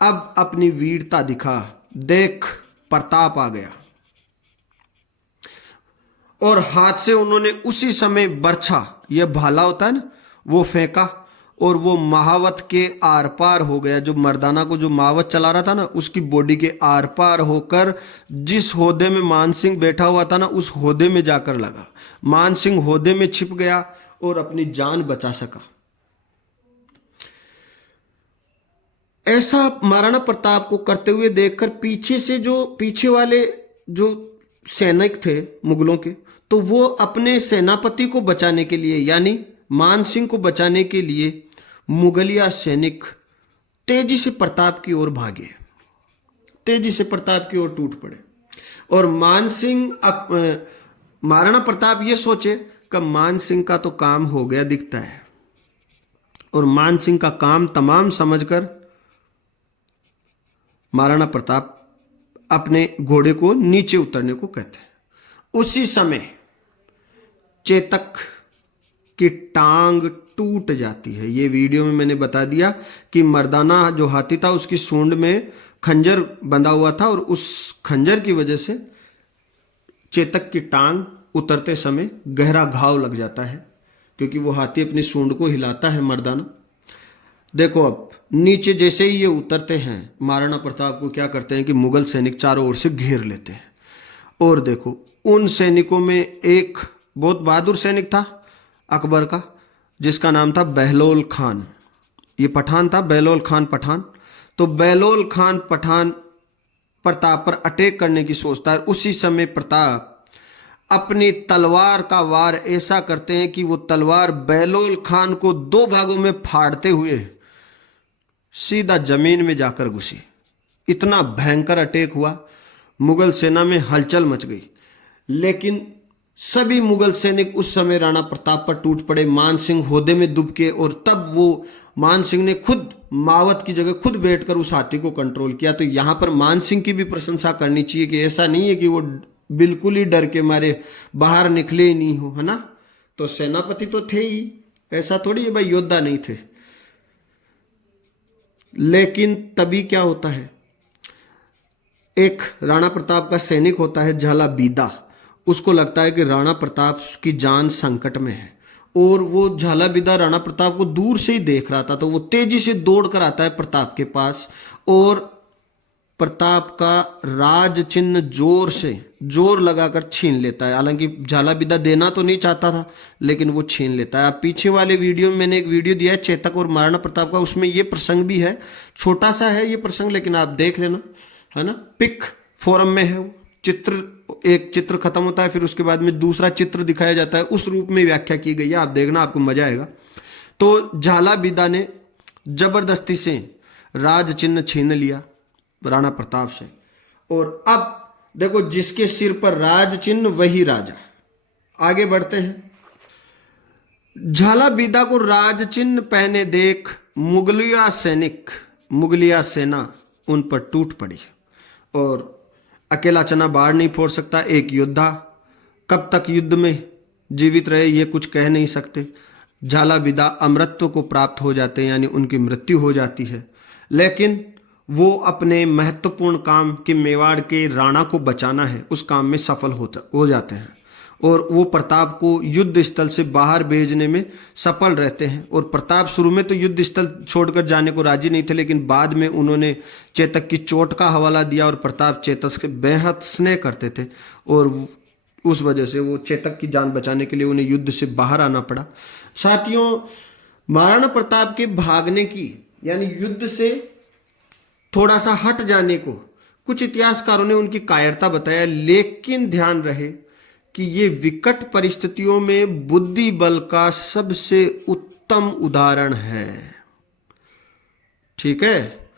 अब अपनी वीरता दिखा, देख प्रताप आ गया। और हाथ से उन्होंने उसी समय बरछा, यह भाला होता है ना, वो फेंका और वो महावत के आर पार हो गया। जो मर्दाना को जो महावत चला रहा था ना, उसकी बॉडी के आर पार होकर जिस होदे में मान सिंह बैठा हुआ था ना, उस होदे में जाकर लगा। मान सिंह होदे में छिप गया और अपनी जान बचा सका। ऐसा महाराणा प्रताप को करते हुए देखकर पीछे से जो पीछे वाले जो सैनिक थे मुगलों के, तो वो अपने सेनापति को बचाने के लिए, यानी मान सिंह को बचाने के लिए मुगलिया सैनिक तेजी से प्रताप की ओर भागे, तेजी से प्रताप की ओर टूट पड़े। और मान सिंह, महाराणा प्रताप ये सोचे कि मान सिंह का तो काम हो गया दिखता है, और मान सिंह का काम तमाम समझकर महाराणा प्रताप अपने घोड़े को नीचे उतरने को कहते हैं। उसी समय चेतक की टांग टूट जाती है। ये वीडियो में मैंने बता दिया कि मर्दाना जो हाथी था उसकी सूंड में खंजर बंधा हुआ था और उस खंजर की वजह से चेतक की टांग उतरते समय गहरा घाव लग जाता है, क्योंकि वो हाथी अपनी सूंड को हिलाता है मर्दाना। देखो, अब नीचे जैसे ही ये उतरते हैं, महाराणा प्रताप को क्या करते हैं कि मुगल सैनिक चारों ओर से घेर लेते हैं। और देखो, उन सैनिकों में एक बहुत बहादुर सैनिक था अकबर का, जिसका नाम था बहलोल खान। ये पठान था, बहलोल खान पठान। तो बहलोल खान पठान प्रताप पर अटैक करने की सोचता है। उसी समय प्रताप अपनी तलवार का वार ऐसा करते हैं कि वो तलवार बहलोल खान को दो भागों में फाड़ते हुए सीधा जमीन में जाकर घुसी। इतना भयंकर अटैक हुआ, मुगल सेना में हलचल मच गई। लेकिन सभी मुगल सैनिक उस समय राणा प्रताप पर टूट पड़े, मान सिंह होदे में दुब के। और तब वो मान सिंह ने खुद मावत की जगह खुद बैठकर उस हाथी को कंट्रोल किया। तो यहाँ पर मान सिंह की भी प्रशंसा करनी चाहिए कि ऐसा नहीं है कि वो बिल्कुल ही डर के मारे बाहर निकले ही नहीं हो, है ना। तो सेनापति तो थे ही, ऐसा थोड़ी है भाई योद्धा नहीं थे। लेकिन तभी क्या होता है, एक राणा प्रताप का सैनिक होता है झाला बीदा। उसको लगता है कि राणा प्रताप की जान संकट में है, और वो झाला बीदा राणा प्रताप को दूर से ही देख रहा था। तो वो तेजी से दौड़ कर आता है प्रताप के पास और प्रताप का राज चिन्ह जोर लगाकर छीन लेता है। हालांकि झाला बीदा देना तो नहीं चाहता था, लेकिन वो छीन लेता है। अब पीछे वाले वीडियो में मैंने एक वीडियो दिया है चेतक और महाराणा प्रताप का, उसमें ये प्रसंग भी है। छोटा सा है ये प्रसंग, लेकिन आप देख लेना, है ना। पिक फोरम में है वो चित्र, एक चित्र खत्म होता है, फिर उसके बाद में दूसरा चित्र दिखाया जाता है, उस रूप में व्याख्या की गई है। आप देखना, आपको मजा आएगा। तो झाला बीदा ने जबरदस्ती से राज चिन्ह छीन लिया राणा प्रताप से। और अब देखो, जिसके सिर पर राज चिन्ह वही राजा। आगे बढ़ते हैं। झाला बीदा को राज चिन्ह पहने देख मुगलिया सेना उन पर टूट पड़ी। और अकेला चना बाहर नहीं फोड़ सकता। एक योद्धा कब तक युद्ध में जीवित रहे ये कुछ कह नहीं सकते। झाला बीदा अमरत्व को प्राप्त हो जाते हैं, यानी उनकी मृत्यु हो जाती है। लेकिन वो अपने महत्वपूर्ण काम कि मेवाड़ के राणा को बचाना है, उस काम में सफल हो जाते हैं। और वो प्रताप को युद्ध स्थल से बाहर भेजने में सफल रहते हैं। और प्रताप शुरू में तो युद्ध स्थल छोड़कर जाने को राजी नहीं थे, लेकिन बाद में उन्होंने चेतक की चोट का हवाला दिया और प्रताप चेतक से बेहद स्नेह करते थे, और उस वजह से वो चेतक की जान बचाने के लिए उन्हें युद्ध से बाहर आना पड़ा। साथियों, महाराणा प्रताप के भागने की, यानी युद्ध से थोड़ा सा हट जाने को कुछ इतिहासकारों ने उनकी कायरता बताया, लेकिन ध्यान रहे कि ये विकट परिस्थितियों में बुद्धि बल का सबसे उत्तम उदाहरण है। ठीक है।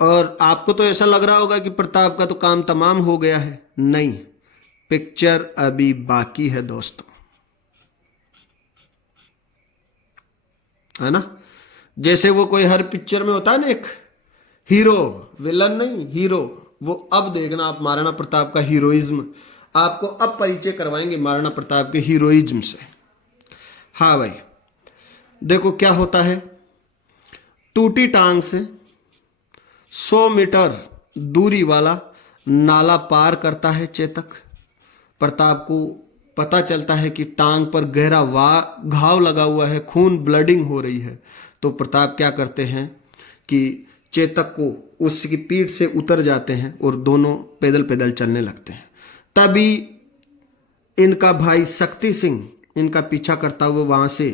और आपको तो ऐसा लग रहा होगा कि प्रताप का तो काम तमाम हो गया है। नहीं, पिक्चर अभी बाकी है दोस्तों, है ना। जैसे वो कोई हर पिक्चर में होता है ना एक हीरो, विलन नहीं, हीरो। वो अब देखना आप महाराणा प्रताप का हीरोइज्म, आपको अब परिचय करवाएंगे महाराणा प्रताप के हीरोइज्म से। हाँ भाई, देखो क्या होता है। टूटी टांग से 100 मीटर दूरी वाला नाला पार करता है चेतक। प्रताप को पता चलता है कि टांग पर गहरा घाव लगा हुआ है, खून ब्लडिंग हो रही है। तो प्रताप क्या करते हैं कि चेतक को उसकी पीठ से उतर जाते हैं और दोनों पैदल पैदल चलने लगते हैं। तभी इनका भाई शक्ति सिंह इनका पीछा करता हुआ वहाँ से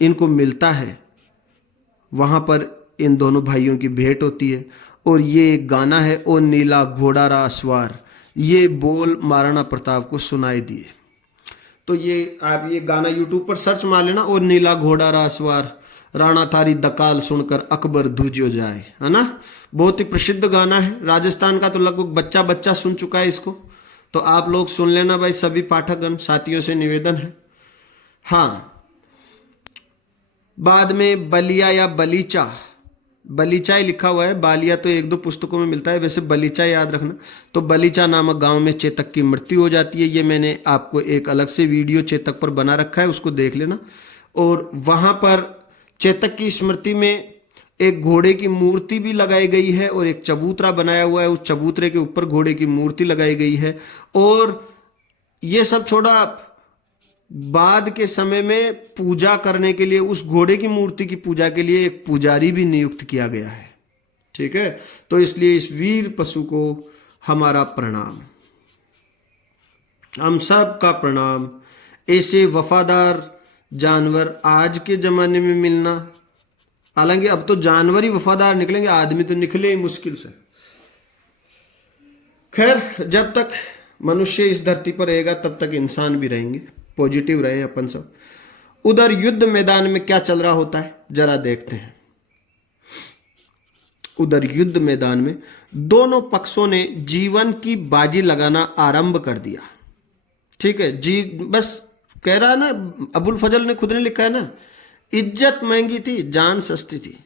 इनको मिलता है। वहाँ पर इन दोनों भाइयों की भेंट होती है और ये एक गाना है, ओ नीला घोड़ा रा सवार, ये बोल महाराणा प्रताप को सुनाई दिए। तो ये आप ये गाना यूट्यूब पर सर्च मार लेना, ओ नीला घोड़ा रा सवार, राणा थारी दकाल सुनकर अकबर धुज्यो जाए, है ना। बहुत ही प्रसिद्ध गाना है, राजस्थान का तो लगभग बच्चा बच्चा सुन चुका है इसको। तो आप लोग सुन लेना भाई, सभी पाठकगण साथियों से निवेदन है। हाँ, बाद में बलिया या बलीचा, बलीचा ही लिखा हुआ है, बालिया तो एक दो पुस्तकों में मिलता है, वैसे बलीचा याद रखना। तो बलीचा नामक गांव में चेतक की मृत्यु हो जाती है। ये मैंने आपको एक अलग से वीडियो चेतक पर बना रखा है, उसको देख लेना। और वहां पर चेतक की स्मृति में एक घोड़े की मूर्ति भी लगाई गई है और एक चबूतरा बनाया हुआ है, उस चबूतरे के ऊपर घोड़े की मूर्ति लगाई गई है। और ये सब छोड़ा आप, बाद के समय में पूजा करने के लिए, उस घोड़े की मूर्ति की पूजा के लिए एक पुजारी भी नियुक्त किया गया है। ठीक है, तो इसलिए इस वीर पशु को हमारा प्रणाम, हम सब का प्रणाम। ऐसे वफादार जानवर आज के जमाने में मिलना, हालांकि अब तो जानवर ही वफादार निकलेंगे, आदमी तो निकले ही मुश्किल से। खैर, जब तक मनुष्य इस धरती पर रहेगा तब तक इंसान भी रहेंगे। पॉजिटिव रहे अपन सब। उधर युद्ध मैदान में क्या चल रहा होता है जरा देखते हैं। उधर युद्ध मैदान में दोनों पक्षों ने जीवन की बाजी लगाना आरंभ कर दिया। ठीक है जी, बस कह रहा है ना, अबुल फजल ने खुद ने लिखा है ना, इज्जत महंगी थी, जान सस्ती थी।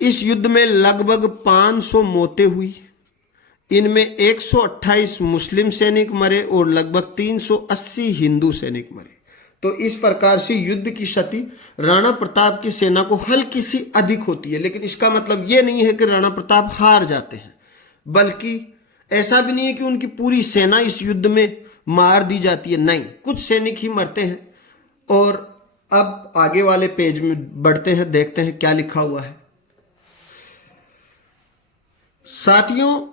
इस युद्ध में लगभग 500 मौतें हुई। इनमें 128 मुस्लिम सैनिक मरे और लगभग 380 हिंदू सैनिक मरे। तो इस प्रकार से युद्ध की क्षति राणा प्रताप की सेना को हल्की सी अधिक होती है। लेकिन इसका मतलब ये नहीं है कि राणा प्रताप हार जाते हैं, बल्कि ऐसा भी नहीं है कि उनकी पूरी सेना इस युद्ध में मार दी जाती है। नहीं, कुछ सैनिक ही मरते हैं। और अब आगे वाले पेज में बढ़ते हैं, देखते हैं क्या लिखा हुआ है। साथियों,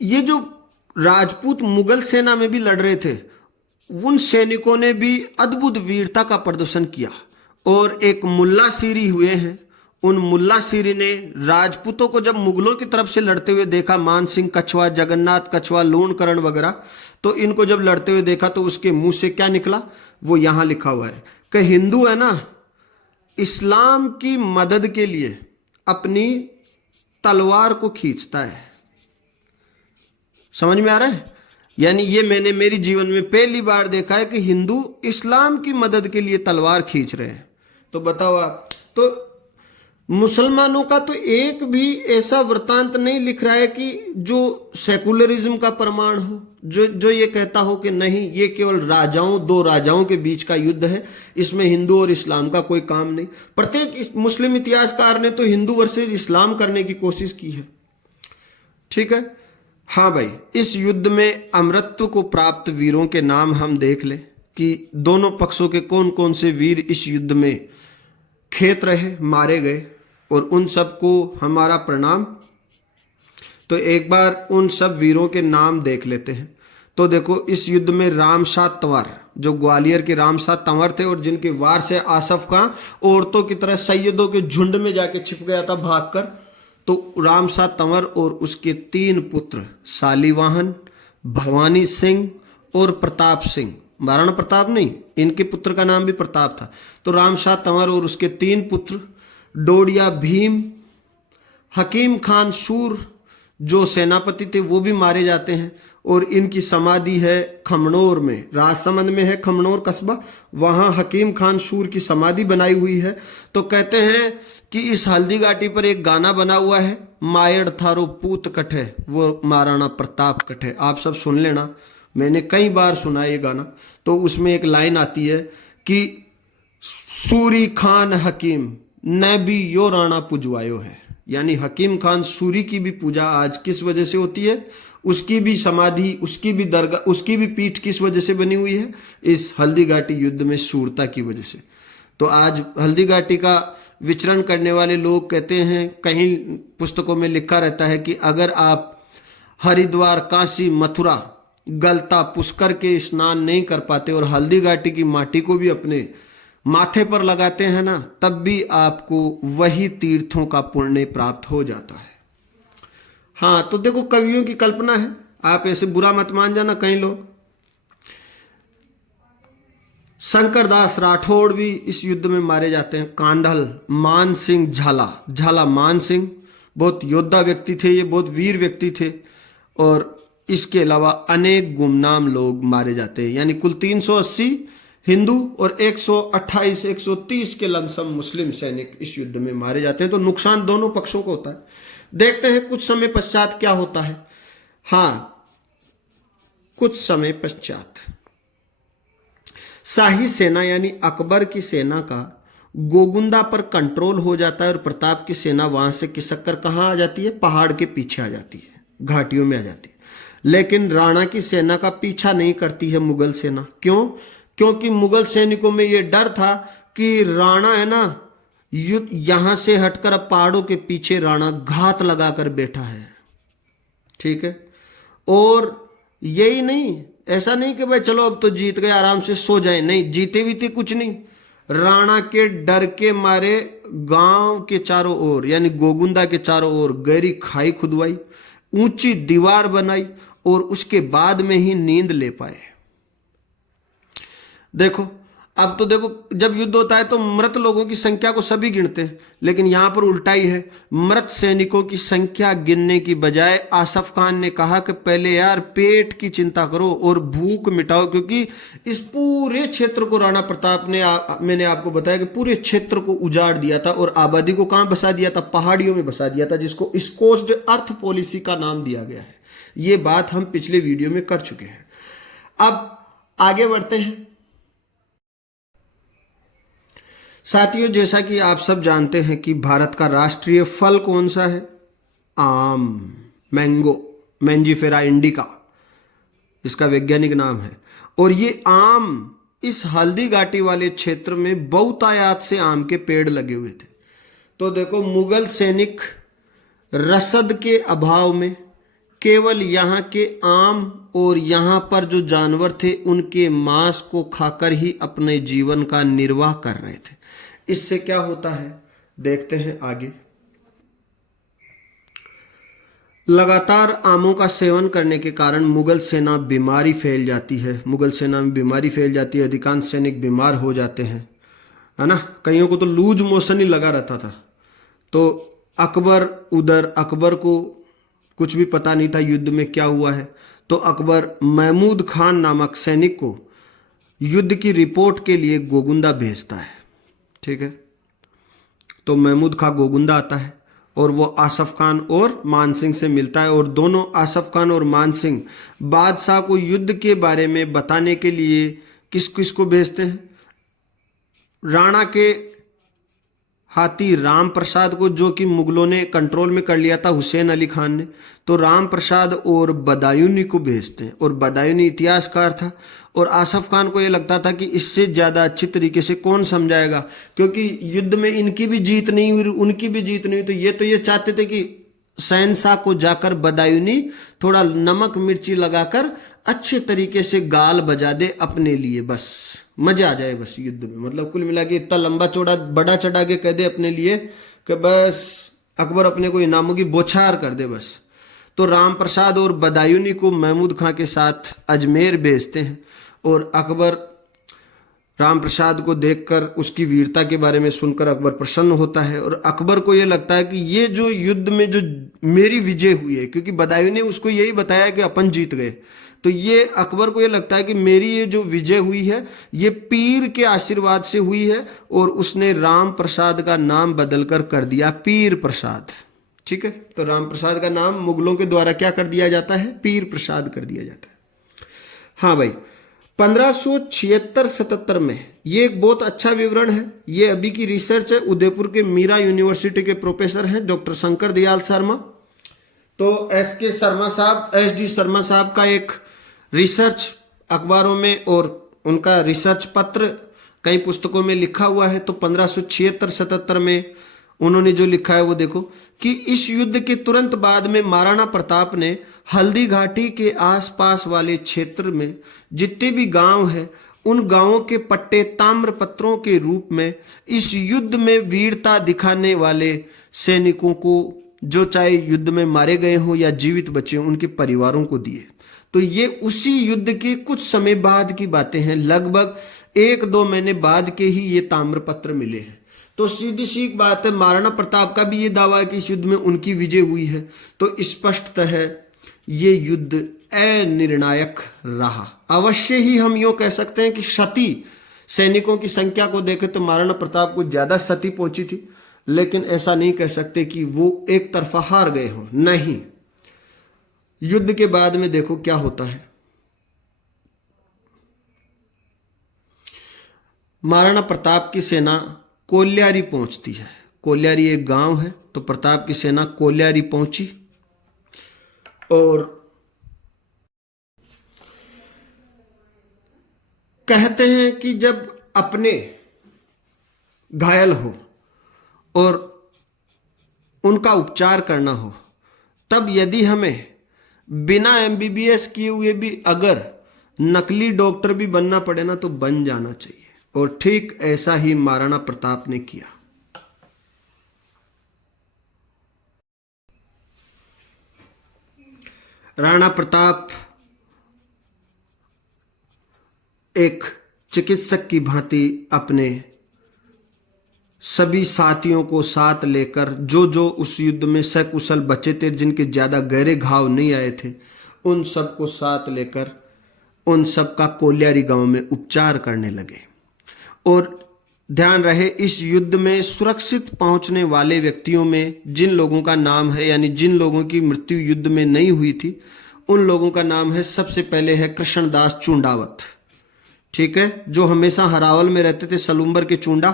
ये जो राजपूत मुगल सेना में भी लड़ रहे थे, उन सैनिकों ने भी अद्भुत वीरता का प्रदर्शन किया। और एक मुल्ला सीरी हुए हैं, उन मुल्ला सीरी ने राजपूतों को जब मुगलों की तरफ से लड़ते हुए देखा, मान सिंह कछवा, जगन्नाथ कछवा, लूणकरण वगैरह, तो इनको जब लड़ते हुए देखा तो उसके मुंह से क्या निकला, वो यहां लिखा हुआ है कि हिंदू है ना, इस्लाम की मदद के लिए अपनी तलवार को खींचता है। समझ में आ रहा है? यानी ये मैंने मेरी जीवन में पहली बार देखा है कि हिंदू इस्लाम की मदद के लिए तलवार खींच रहे हैं। तो बताओ आप, तो मुसलमानों का तो एक भी ऐसा वृतांत नहीं लिख रहा है कि जो सेकुलरिज्म का प्रमाण हो, जो ये कहता हो कि नहीं, ये केवल राजाओं, दो राजाओं के बीच का युद्ध है, इसमें हिंदू और इस्लाम का कोई काम नहीं। प्रत्येक मुस्लिम इतिहासकार ने तो हिंदू वर्सेस इस्लाम करने की कोशिश की है। ठीक है, हाँ भाई, इस युद्ध में अमरत्व को प्राप्त वीरों के नाम हम देख लें कि दोनों पक्षों के कौन कौन से वीर इस युद्ध में खेत रहे, मारे गए, और उन सब को हमारा प्रणाम। तो एक बार उन सब वीरों के नाम देख लेते हैं। तो देखो, इस युद्ध में रामशाह तंवर, जो ग्वालियर के रामशाह तंवर थे और जिनके वार से आसफ खां औरतों की तरह सैयदों के झुंड में जाके छिप गया था भागकर, तो रामशाह तंवर और उसके 3 पुत्र शालीवाहन, भवानी सिंह और प्रताप सिंह, महाराणा प्रताप नहीं, इनके पुत्र का नाम भी प्रताप था। तो रामशाह तंवर और उसके 3 पुत्र डोडिया भीम, हकीम खान सूर जो सेनापति थे वो भी मारे जाते हैं। और इनकी समाधि है खमनोर में, राजसमंद में है खमनोर कस्बा, वहाँ हकीम खान सूर की समाधि बनाई हुई है। तो कहते हैं कि इस हल्दी घाटी पर एक गाना बना हुआ है, मायड़ थारो पूत कठे, वो महाराणा प्रताप कठे। आप सब सुन लेना, मैंने कई बार सुना ये गाना। तो उसमें एक लाइन आती है कि सूरी खान हकीम न भी यो राणा पुजवायो है, यानी हकीम खान सूरी की भी पूजा आज किस वजह से होती है, उसकी भी समाधि, उसकी भी दरगाह, उसकी भी पीठ किस वजह से बनी हुई है, इस हल्दी घाटी युद्ध में शूरता की वजह से। तो आज हल्दी घाटी का विचरण करने वाले लोग कहते हैं, कहीं पुस्तकों में लिखा रहता है कि अगर आप हरिद्वार, काशी, मथुरा, गलता, पुष्कर के स्नान नहीं कर पाते और हल्दी घाटी की माटी को भी अपने माथे पर लगाते हैं ना, तब भी आपको वही तीर्थों का पुण्य प्राप्त हो जाता है। हाँ, तो देखो कवियों की कल्पना है, आप ऐसे बुरा मत मान जाना। कई लोग, शंकरदास राठौड़ भी इस युद्ध में मारे जाते हैं। कांधल मान सिंह झाला, झाला मान सिंह बहुत योद्धा व्यक्ति थे, ये बहुत वीर व्यक्ति थे। और इसके अलावा अनेक गुमनाम लोग मारे जाते हैं, यानी कुल 380 हिंदू और 128 130 के लमसम मुस्लिम सैनिक इस युद्ध में मारे जाते हैं। तो नुकसान दोनों पक्षों को होता है। देखते हैं कुछ समय पश्चात क्या होता है। हाँ, कुछ समय पश्चात शाही सेना यानी अकबर की सेना का गोगुंदा पर कंट्रोल हो जाता है और प्रताप की सेना वहां से खिसक कर कहाँ आ जाती है, पहाड़ के पीछे आ जाती है, घाटियों में आ जाती है। लेकिन राणा की सेना का पीछा नहीं करती है मुगल सेना। क्यों? क्योंकि मुगल सैनिकों में यह डर था कि राणा है ना, युद्ध यहां से हटकर अब पहाड़ों के पीछे राणा घात लगाकर बैठा है। ठीक है, और यही नहीं, ऐसा नहीं कि भाई चलो अब तो जीत गए आराम से सो जाए, नहीं, जीते भी थे कुछ नहीं। राणा के डर के मारे गांव के चारों ओर यानी गोगुंदा के चारों ओर गहरी खाई खुदवाई, ऊंची दीवार बनाई और उसके बाद में ही नींद ले पाए। देखो, अब तो देखो, जब युद्ध होता है तो मृत लोगों की संख्या को सभी गिनते हैं, लेकिन यहां पर उल्टा ही है। मृत सैनिकों की संख्या गिनने की बजाय आसफ खान ने कहा कि पहले यार पेट की चिंता करो और भूख मिटाओ, क्योंकि इस पूरे क्षेत्र को राणा प्रताप ने मैंने आपको बताया कि पूरे क्षेत्र को उजाड़ दिया था और आबादी को कहां बसा दिया था, पहाड़ियों में बसा दिया था, जिसको स्कोस्ड अर्थ पॉलिसी का नाम दिया गया है। ये बात हम पिछले वीडियो में कर चुके हैं। अब आगे बढ़ते हैं। साथियों, जैसा कि आप सब जानते हैं कि भारत का राष्ट्रीय फल कौन सा है? आम, मैंगो, मैंजीफेरा इंडिका इसका वैज्ञानिक नाम है। और ये आम इस हल्दी घाटी वाले क्षेत्र में बहुतायत से आम के पेड़ लगे हुए थे। तो देखो, मुगल सैनिक रसद के अभाव में केवल यहाँ के आम और यहाँ पर जो जानवर थे उनके मांस को खाकर ही अपने जीवन का निर्वाह कर रहे थे। इससे क्या होता है देखते हैं आगे। लगातार आमों का सेवन करने के कारण मुगल सेना बीमारी फैल जाती है, मुगल सेना में बीमारी फैल जाती है, अधिकांश सैनिक बीमार हो जाते हैं, है ना। कईयों को तो लूज मोशन ही लगा रहता था। तो अकबर को कुछ भी पता नहीं था युद्ध में क्या हुआ है। तो अकबर महमूद खान नामक सैनिक को युद्ध की रिपोर्ट के लिए गोगुंदा भेजता है। ठीक है, तो महमूद खां गोगुंदा आता है और वो आसफ खान और मान सिंह से मिलता है। और दोनों आसफ खान और मान सिंह बादशाह को युद्ध के बारे में बताने के लिए किस किस को भेजते हैं? राणा के हाथी राम प्रसाद को, जो कि मुगलों ने कंट्रोल में कर लिया था हुसैन अली खान ने। तो राम प्रसाद और बदायूनी को भेजते हैं, और बदायूनी इतिहासकार था। और आसफ खान को ये लगता था कि इससे ज़्यादा अच्छी तरीके से कौन समझाएगा, क्योंकि युद्ध में इनकी भी जीत नहीं हुई, उनकी भी जीत नहीं हुई। तो ये चाहते थे कि शहंशाह को जाकर बदायूनी थोड़ा नमक मिर्ची लगाकर अच्छे तरीके से गाल बजा दे अपने लिए, बस मजा आ जाए बस युद्ध में। मतलब कुल मिला के इतना लंबा चौड़ा बड़ा चढ़ा के कह दे अपने लिए कि बस अकबर अपने को इनामों की बौछार कर दे बस। तो राम प्रसाद और बदायूनी को महमूद खां के साथ अजमेर भेजते हैं और अकबर राम प्रसाद को देखकर उसकी वीरता के बारे में सुनकर अकबर प्रसन्न होता है और अकबर को ये लगता है कि ये जो युद्ध में जो मेरी विजय हुई है, क्योंकि बदायूं ने उसको यही बताया कि अपन जीत गए, तो ये अकबर को ये लगता है कि मेरी ये जो विजय हुई है ये पीर के आशीर्वाद से हुई है, और उसने राम प्रसाद का नाम बदलकर कर दिया पीर प्रसाद। ठीक है, तो राम प्रसाद का नाम मुगलों के द्वारा क्या कर दिया जाता है, पीर प्रसाद कर दिया जाता है। हाँ भाई, 1576-77 में, ये एक बहुत अच्छा विवरण है, ये अभी की रिसर्च है, उदयपुर के मीरा यूनिवर्सिटी के प्रोफेसर हैं डॉक्टर शंकर दयाल शर्मा। तो एस डी शर्मा साहब का एक रिसर्च अखबारों में और उनका रिसर्च पत्र कई पुस्तकों में लिखा हुआ है। तो 1576-77 में उन्होंने जो लिखा है वो देखो कि इस युद्ध के तुरंत बाद में महाराणा प्रताप ने हल्दी घाटी के आसपास वाले क्षेत्र में जितने भी गांव हैं उन गांवों के पट्टे ताम्रपत्रों के रूप में इस युद्ध में वीरता दिखाने वाले सैनिकों को, जो चाहे युद्ध में मारे गए हों या जीवित बचे हों, उनके परिवारों को दिए। तो ये उसी युद्ध के कुछ समय बाद की बातें हैं, लगभग 1-2 महीने बाद के ही ये ताम्रपत्र मिले हैं। तो सीधी सी बात है, महाराणा प्रताप का भी ये दावा है कि इस युद्ध में उनकी विजय हुई है। तो स्पष्टतः है ये युद्ध अनिर्णायक रहा। अवश्य ही हम यूं कह सकते हैं कि सती सैनिकों की संख्या को देखें तो महाराणा प्रताप को ज्यादा सती पहुंची थी, लेकिन ऐसा नहीं कह सकते कि वो एक तरफा हार गए हों। नहीं, युद्ध के बाद में देखो क्या होता है। महाराणा प्रताप की सेना कोल्यारी पहुंचती है। कोल्यारी एक गांव है, तो प्रताप की सेना कोल्यारी पहुंची और कहते हैं कि जब अपने घायल हो और उनका उपचार करना हो, तब यदि हमें बिना MBBS किए हुए भी अगर नकली डॉक्टर भी बनना पड़े ना, तो बन जाना चाहिए। और ठीक ऐसा ही महाराणा प्रताप ने किया। राणा प्रताप एक चिकित्सक की भांति अपने सभी साथियों को साथ लेकर, जो उस युद्ध में सकुशल बचे थे, जिनके ज्यादा गहरे घाव नहीं आए थे, उन सबको साथ लेकर उन सब का कोल्यारी गांव में उपचार करने लगे। और ध्यान रहे, इस युद्ध में सुरक्षित पहुंचने वाले व्यक्तियों में जिन लोगों का नाम है, यानी जिन लोगों की मृत्यु युद्ध में नहीं हुई थी, उन लोगों का नाम है, सबसे पहले है कृष्णदास चुंडावत। ठीक है, जो हमेशा हरावल में रहते थे, सलूम्बर के चुंडा,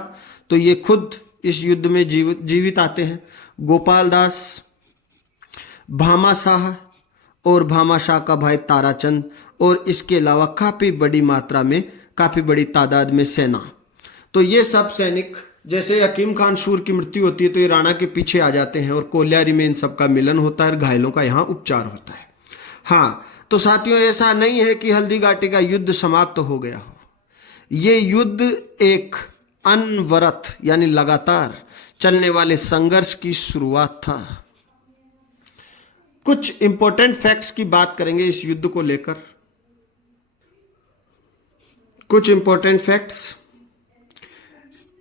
तो ये खुद इस युद्ध में जीवित आते हैं। गोपाल दास, भामा शाह और भामा शाह का भाई ताराचंद, और इसके अलावा काफी बड़ी मात्रा में, काफी बड़ी तादाद में सेना। तो ये सब सैनिक, जैसे हकीम खान शूर की मृत्यु होती है तो ये राणा के पीछे आ जाते हैं और कोल्यारी में इन सब का मिलन होता है और घायलों का यहाँ उपचार होता है। हाँ, तो साथियों, ऐसा नहीं है कि हल्दी घाटी का युद्ध समाप्त हो गया हो। ये युद्ध एक अनवरत यानी लगातार चलने वाले संघर्ष की शुरुआत था। कुछ इंपॉर्टेंट फैक्ट्स की बात करेंगे इस युद्ध को लेकर। कुछ इंपॉर्टेंट फैक्ट्स,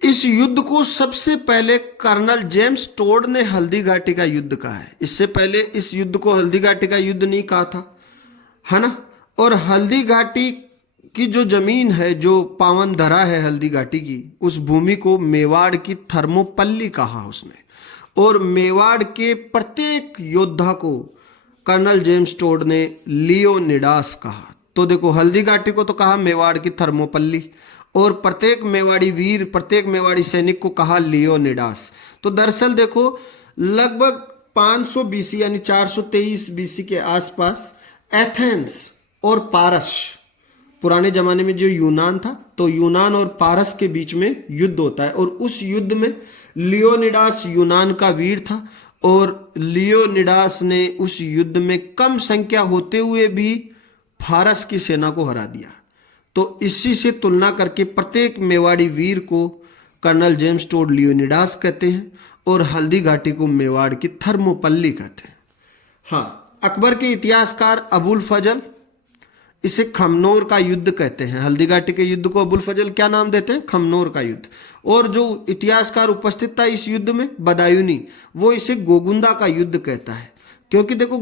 इस युद्ध को सबसे पहले कर्नल जेम्स टोड ने हल्दी घाटी का युद्ध कहा है। इससे पहले इस युद्ध को हल्दी घाटी का युद्ध नहीं कहा था, है ना। और हल्दी घाटी की जो जमीन है, जो पावन धरा है हल्दी घाटी की, उस भूमि को मेवाड़ की थर्मोपल्ली कहा उसने। और मेवाड़ के प्रत्येक योद्धा को कर्नल जेम्स टोड ने लियोनिडास कहा। तो देखो, हल्दी घाटी को तो कहा मेवाड़ की थर्मोपल्ली, और प्रत्येक मेवाड़ी वीर, प्रत्येक मेवाड़ी सैनिक को कहा लियोनिडास। तो दरअसल देखो, लगभग 500 BC यानी 423 BC के आसपास एथेंस और पारस, पुराने जमाने में जो यूनान था, तो यूनान और पारस के बीच में युद्ध होता है। और उस युद्ध में लियोनिडास यूनान का वीर था, और लियोनिडास ने उस युद्ध में कम संख्या होते हुए भी फारस की सेना को हरा दिया। तो इसी से तुलना करके प्रत्येक मेवाड़ी वीर को कर्नल जेम्स टोड लियोनिडास कहते हैं, और हल्दी घाटी को मेवाड़ की थर्मोपल्ली कहते हैं। हाँ, अकबर के इतिहासकार अबुल फजल इसे खमनोर का युद्ध कहते हैं। हल्दी घाटी के युद्ध को अबुल फजल क्या नाम देते हैं? खमनोर का युद्ध। और जो इतिहासकार उपस्थित था इस युद्ध में, बदायूनी, वो इसे गोगुंदा का युद्ध कहता है। क्योंकि देखो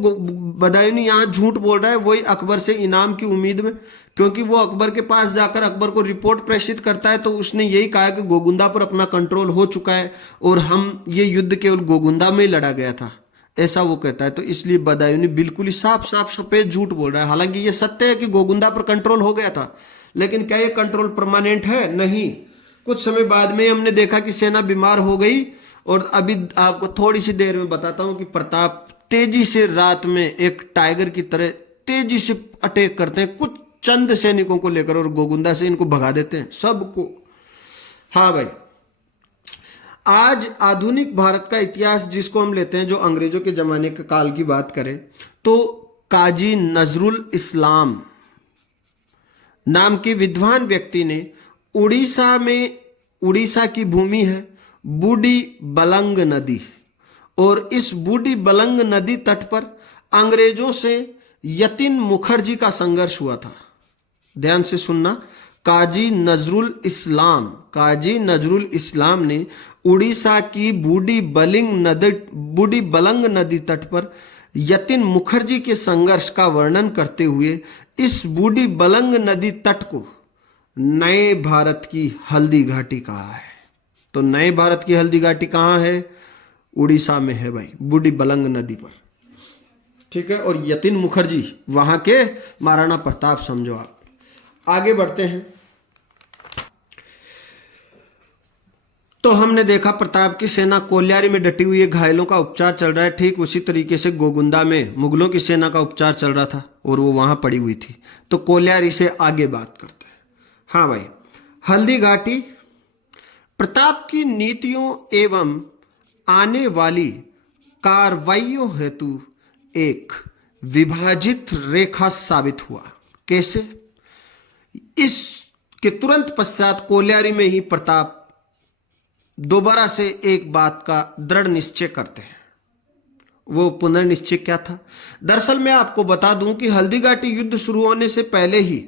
बदायूनी यहाँ झूठ बोल रहा है, वही अकबर से इनाम की उम्मीद में, क्योंकि वो अकबर के पास जाकर अकबर को रिपोर्ट प्रेषित करता है तो उसने यही कहा कि गोगुंदा पर अपना कंट्रोल हो चुका है और हम ये युद्ध केवल गोगुंदा में ही लड़ा गया था, ऐसा वो कहता है। तो इसलिए बदायूनी बिल्कुल ही साफ साफ सफेद झूठ बोल रहा है। हालांकि ये सत्य है कि गोगुंदा पर कंट्रोल हो गया था, लेकिन क्या ये कंट्रोल परमानेंट है? नहीं। कुछ समय बाद में हमने देखा कि सेना बीमार हो गई। और अभी आपको थोड़ी सी देर में बताता हूं कि प्रताप तेजी से रात में एक टाइगर की तरह तेजी से अटैक करते हैं कुछ चंद सैनिकों को लेकर और गोगुंदा से इनको भगा देते हैं सबको। हाँ भाई, आज आधुनिक भारत का इतिहास जिसको हम लेते हैं, जो अंग्रेजों के जमाने के काल की बात करें, तो काजी नजरुल इस्लाम नाम के विद्वान व्यक्ति ने उड़ीसा में, उड़ीसा की भूमि है बूढ़ी बलंग नदी, और इस बूढ़ी बलंग नदी तट पर अंग्रेजों से यतीन मुखर्जी का संघर्ष हुआ था। ध्यान से सुनना, काजी नजरुल इस्लाम ने उड़ीसा की बूढ़ी बलंग नदी तट पर यतीन मुखर्जी के संघर्ष का वर्णन करते हुए इस बूढ़ी बलंग नदी तट को नए भारत की हल्दी घाटी कहा है। तो नए भारत की हल्दी घाटी कहाँ है? उड़ीसा में है भाई, बूढ़ी बलंग नदी पर। ठीक है। और यतीन मुखर्जी वहां के महाराणा प्रताप समझो आप। आगे बढ़ते हैं तो हमने देखा प्रताप की सेना कोल्यारी में डटी हुई है, घायलों का उपचार चल रहा है। ठीक उसी तरीके से गोगुंदा में मुगलों की सेना का उपचार चल रहा था और वो वहां पड़ी हुई थी। तो कोल्यारी से आगे बात करते हैं। हाँ भाई, हल्दी घाटी प्रताप की नीतियों एवं आने वाली कार्रवाइयों हेतु एक विभाजित रेखा साबित हुआ। कैसे? इसके तुरंत पश्चात कोल्यारी में ही प्रताप दोबारा से एक बात का दृढ़ निश्चय करते हैं। वो पुनर्निश्चय क्या था? दरअसल मैं आपको बता दूं कि हल्दी घाटी युद्ध शुरू होने से पहले ही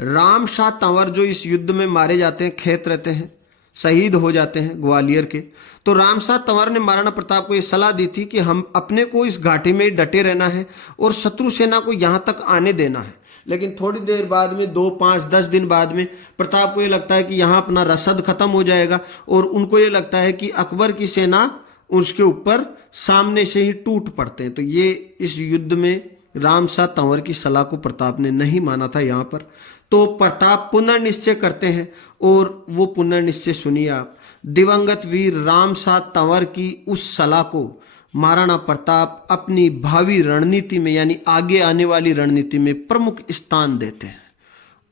राम शाह तंवर जो इस युद्ध में मारे जाते हैं, खेत रहते हैं, शहीद हो जाते हैं ग्वालियर के। तो राम शाह तंवर ने महाराणा प्रताप को यह सलाह दी थी कि हम अपने को इस घाटी में डटे रहना है और शत्रु सेना को यहाँ तक आने देना है। लेकिन थोड़ी देर बाद में 2, 5, 10 दिन बाद में प्रताप को ये लगता है कि यहाँ अपना रसद खत्म हो जाएगा और उनको ये लगता है कि अकबर की सेना उसके ऊपर सामने से ही टूट पड़ते हैं। तो ये इस युद्ध में राम शाह तंवर की सलाह को प्रताप ने नहीं माना था यहाँ पर। तो प्रताप पुनर्निश्चय करते हैं और वो पुनर्निश्चय सुनिए आप। दिवंगत वीर राम शाह तंवर की उस सलाह को महाराणा प्रताप अपनी भावी रणनीति में, यानी आगे आने वाली रणनीति में प्रमुख स्थान देते हैं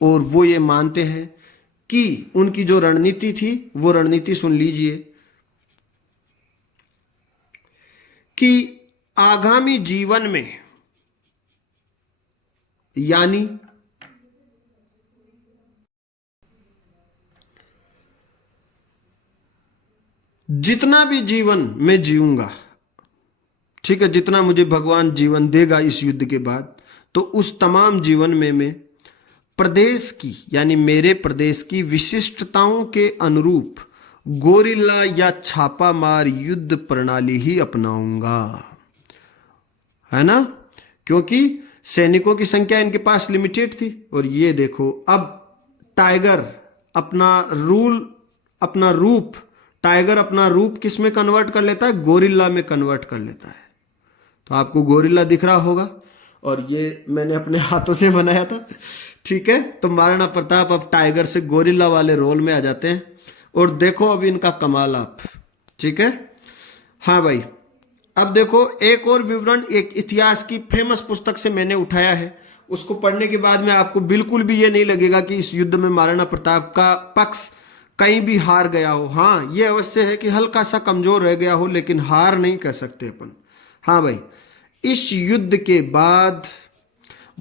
और वो ये मानते हैं कि उनकी जो रणनीति थी, वो रणनीति सुन लीजिए, कि आगामी जीवन में, यानी जितना भी जीवन मैं जीऊंगा, ठीक है, जितना मुझे भगवान जीवन देगा इस युद्ध के बाद, तो उस तमाम जीवन में मैं प्रदेश की, यानी मेरे प्रदेश की विशिष्टताओं के अनुरूप गोरिल्ला या छापामार युद्ध प्रणाली ही अपनाऊंगा, है ना। क्योंकि सैनिकों की संख्या इनके पास लिमिटेड थी। और ये देखो, अब टाइगर अपना रूप किस में कन्वर्ट कर लेता है? गोरिल्ला में कन्वर्ट कर लेता है। तो आपको गोरिल्ला दिख रहा होगा और ये मैंने अपने हाथों से बनाया था, ठीक है। तो महाराणा प्रताप अब टाइगर से गोरिल्ला वाले रोल में आ जाते हैं और देखो अब इनका कमाल आप, ठीक है। हाँ भाई, अब देखो एक और विवरण एक इतिहास की फेमस पुस्तक से मैंने उठाया है। उसको पढ़ने के बाद में आपको बिल्कुल भी ये नहीं लगेगा कि इस युद्ध में महाराणा प्रताप का पक्ष कहीं भी हार गया हो। हाँ, ये अवश्य है कि हल्का सा कमजोर रह गया हो, लेकिन हार नहीं कह सकते अपन। हाँ भाई, इस युद्ध के बाद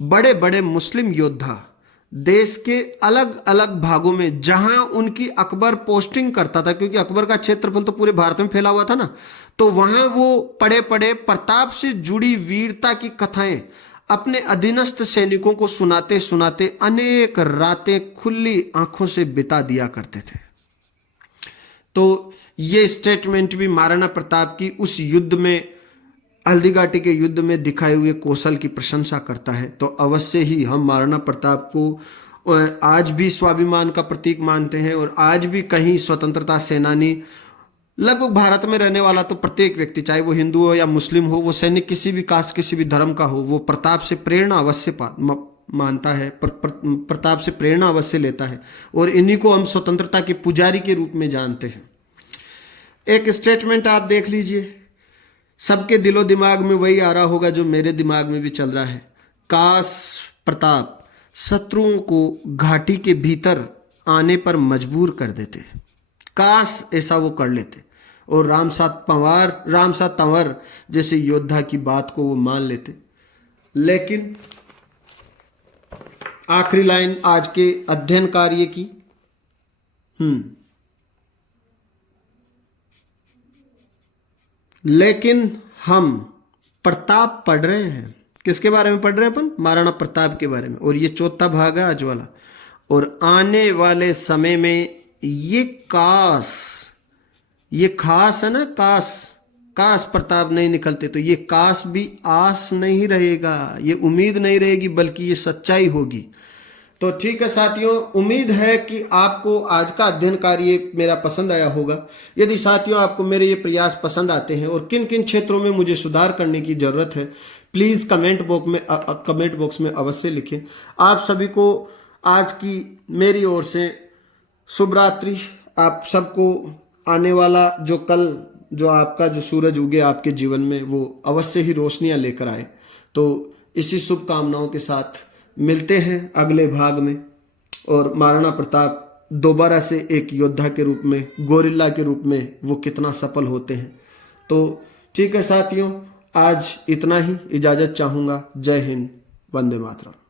बड़े बड़े मुस्लिम योद्धा देश के अलग अलग भागों में, जहां उनकी अकबर पोस्टिंग करता था, क्योंकि अकबर का क्षेत्रफल तो पूरे भारत में फैला हुआ था ना, तो वहां वो पड़े पड़े प्रताप से जुड़ी वीरता की कथाएं अपने अधीनस्थ सैनिकों को सुनाते सुनाते अनेक रातें खुली आंखों से बिता दिया करते थे। तो ये स्टेटमेंट भी महाराणा प्रताप की उस युद्ध में, हल्दी घाटी के युद्ध में दिखाए हुए कौशल की प्रशंसा करता है। तो अवश्य ही हम महाराणा प्रताप को आज भी स्वाभिमान का प्रतीक मानते हैं और आज भी कहीं स्वतंत्रता सेनानी, लगभग भारत में रहने वाला तो प्रत्येक व्यक्ति, चाहे वो हिंदू हो या मुस्लिम हो, वो सैनिक किसी भी कास्ट किसी भी धर्म का हो, वो प्रताप से प्रेरणा अवश्य मानता है, प्रताप से प्रेरणा अवश्य लेता है और इन्हीं को हम स्वतंत्रता के पुजारी के रूप में जानते हैं। एक स्टेटमेंट आप देख लीजिए, सबके दिलो दिमाग में वही आ रहा होगा जो मेरे दिमाग में भी चल रहा है। काश प्रताप शत्रुओं को घाटी के भीतर आने पर मजबूर कर देते, काश ऐसा वो कर लेते और रामसा तंवर जैसे योद्धा की बात को वो मान लेते। लेकिन आखिरी लाइन आज के अध्ययन कार्य की, लेकिन हम प्रताप पढ़ रहे हैं। किसके बारे में पढ़ रहे हैं अपन? महाराणा प्रताप के बारे में। और ये चौथा भाग है आज वाला। और आने वाले समय में ये काश, ये खास है ना, काश प्रताप नहीं निकलते, तो ये काश भी आस नहीं रहेगा, ये उम्मीद नहीं रहेगी, बल्कि ये सच्चाई होगी। तो ठीक है साथियों, उम्मीद है कि आपको आज का अध्ययन कार्य मेरा पसंद आया होगा। यदि साथियों आपको मेरे ये प्रयास पसंद आते हैं और किन किन क्षेत्रों में मुझे सुधार करने की जरूरत है, प्लीज़ कमेंट बॉक्स में अवश्य लिखें। आप सभी को आज की मेरी ओर से शुभ रात्रि। आप सबको आने वाला जो कल जो आपका जो सूरज उगे आपके जीवन में, वो अवश्य ही रोशनियां लेकर आए। तो इसी शुभकामनाओं के साथ मिलते हैं अगले भाग में। और महाराणा प्रताप दोबारा से एक योद्धा के रूप में, गोरिल्ला के रूप में वो कितना सफल होते हैं। तो ठीक है साथियों, आज इतना ही, इजाज़त चाहूँगा। जय हिंद, वंदे मातरम।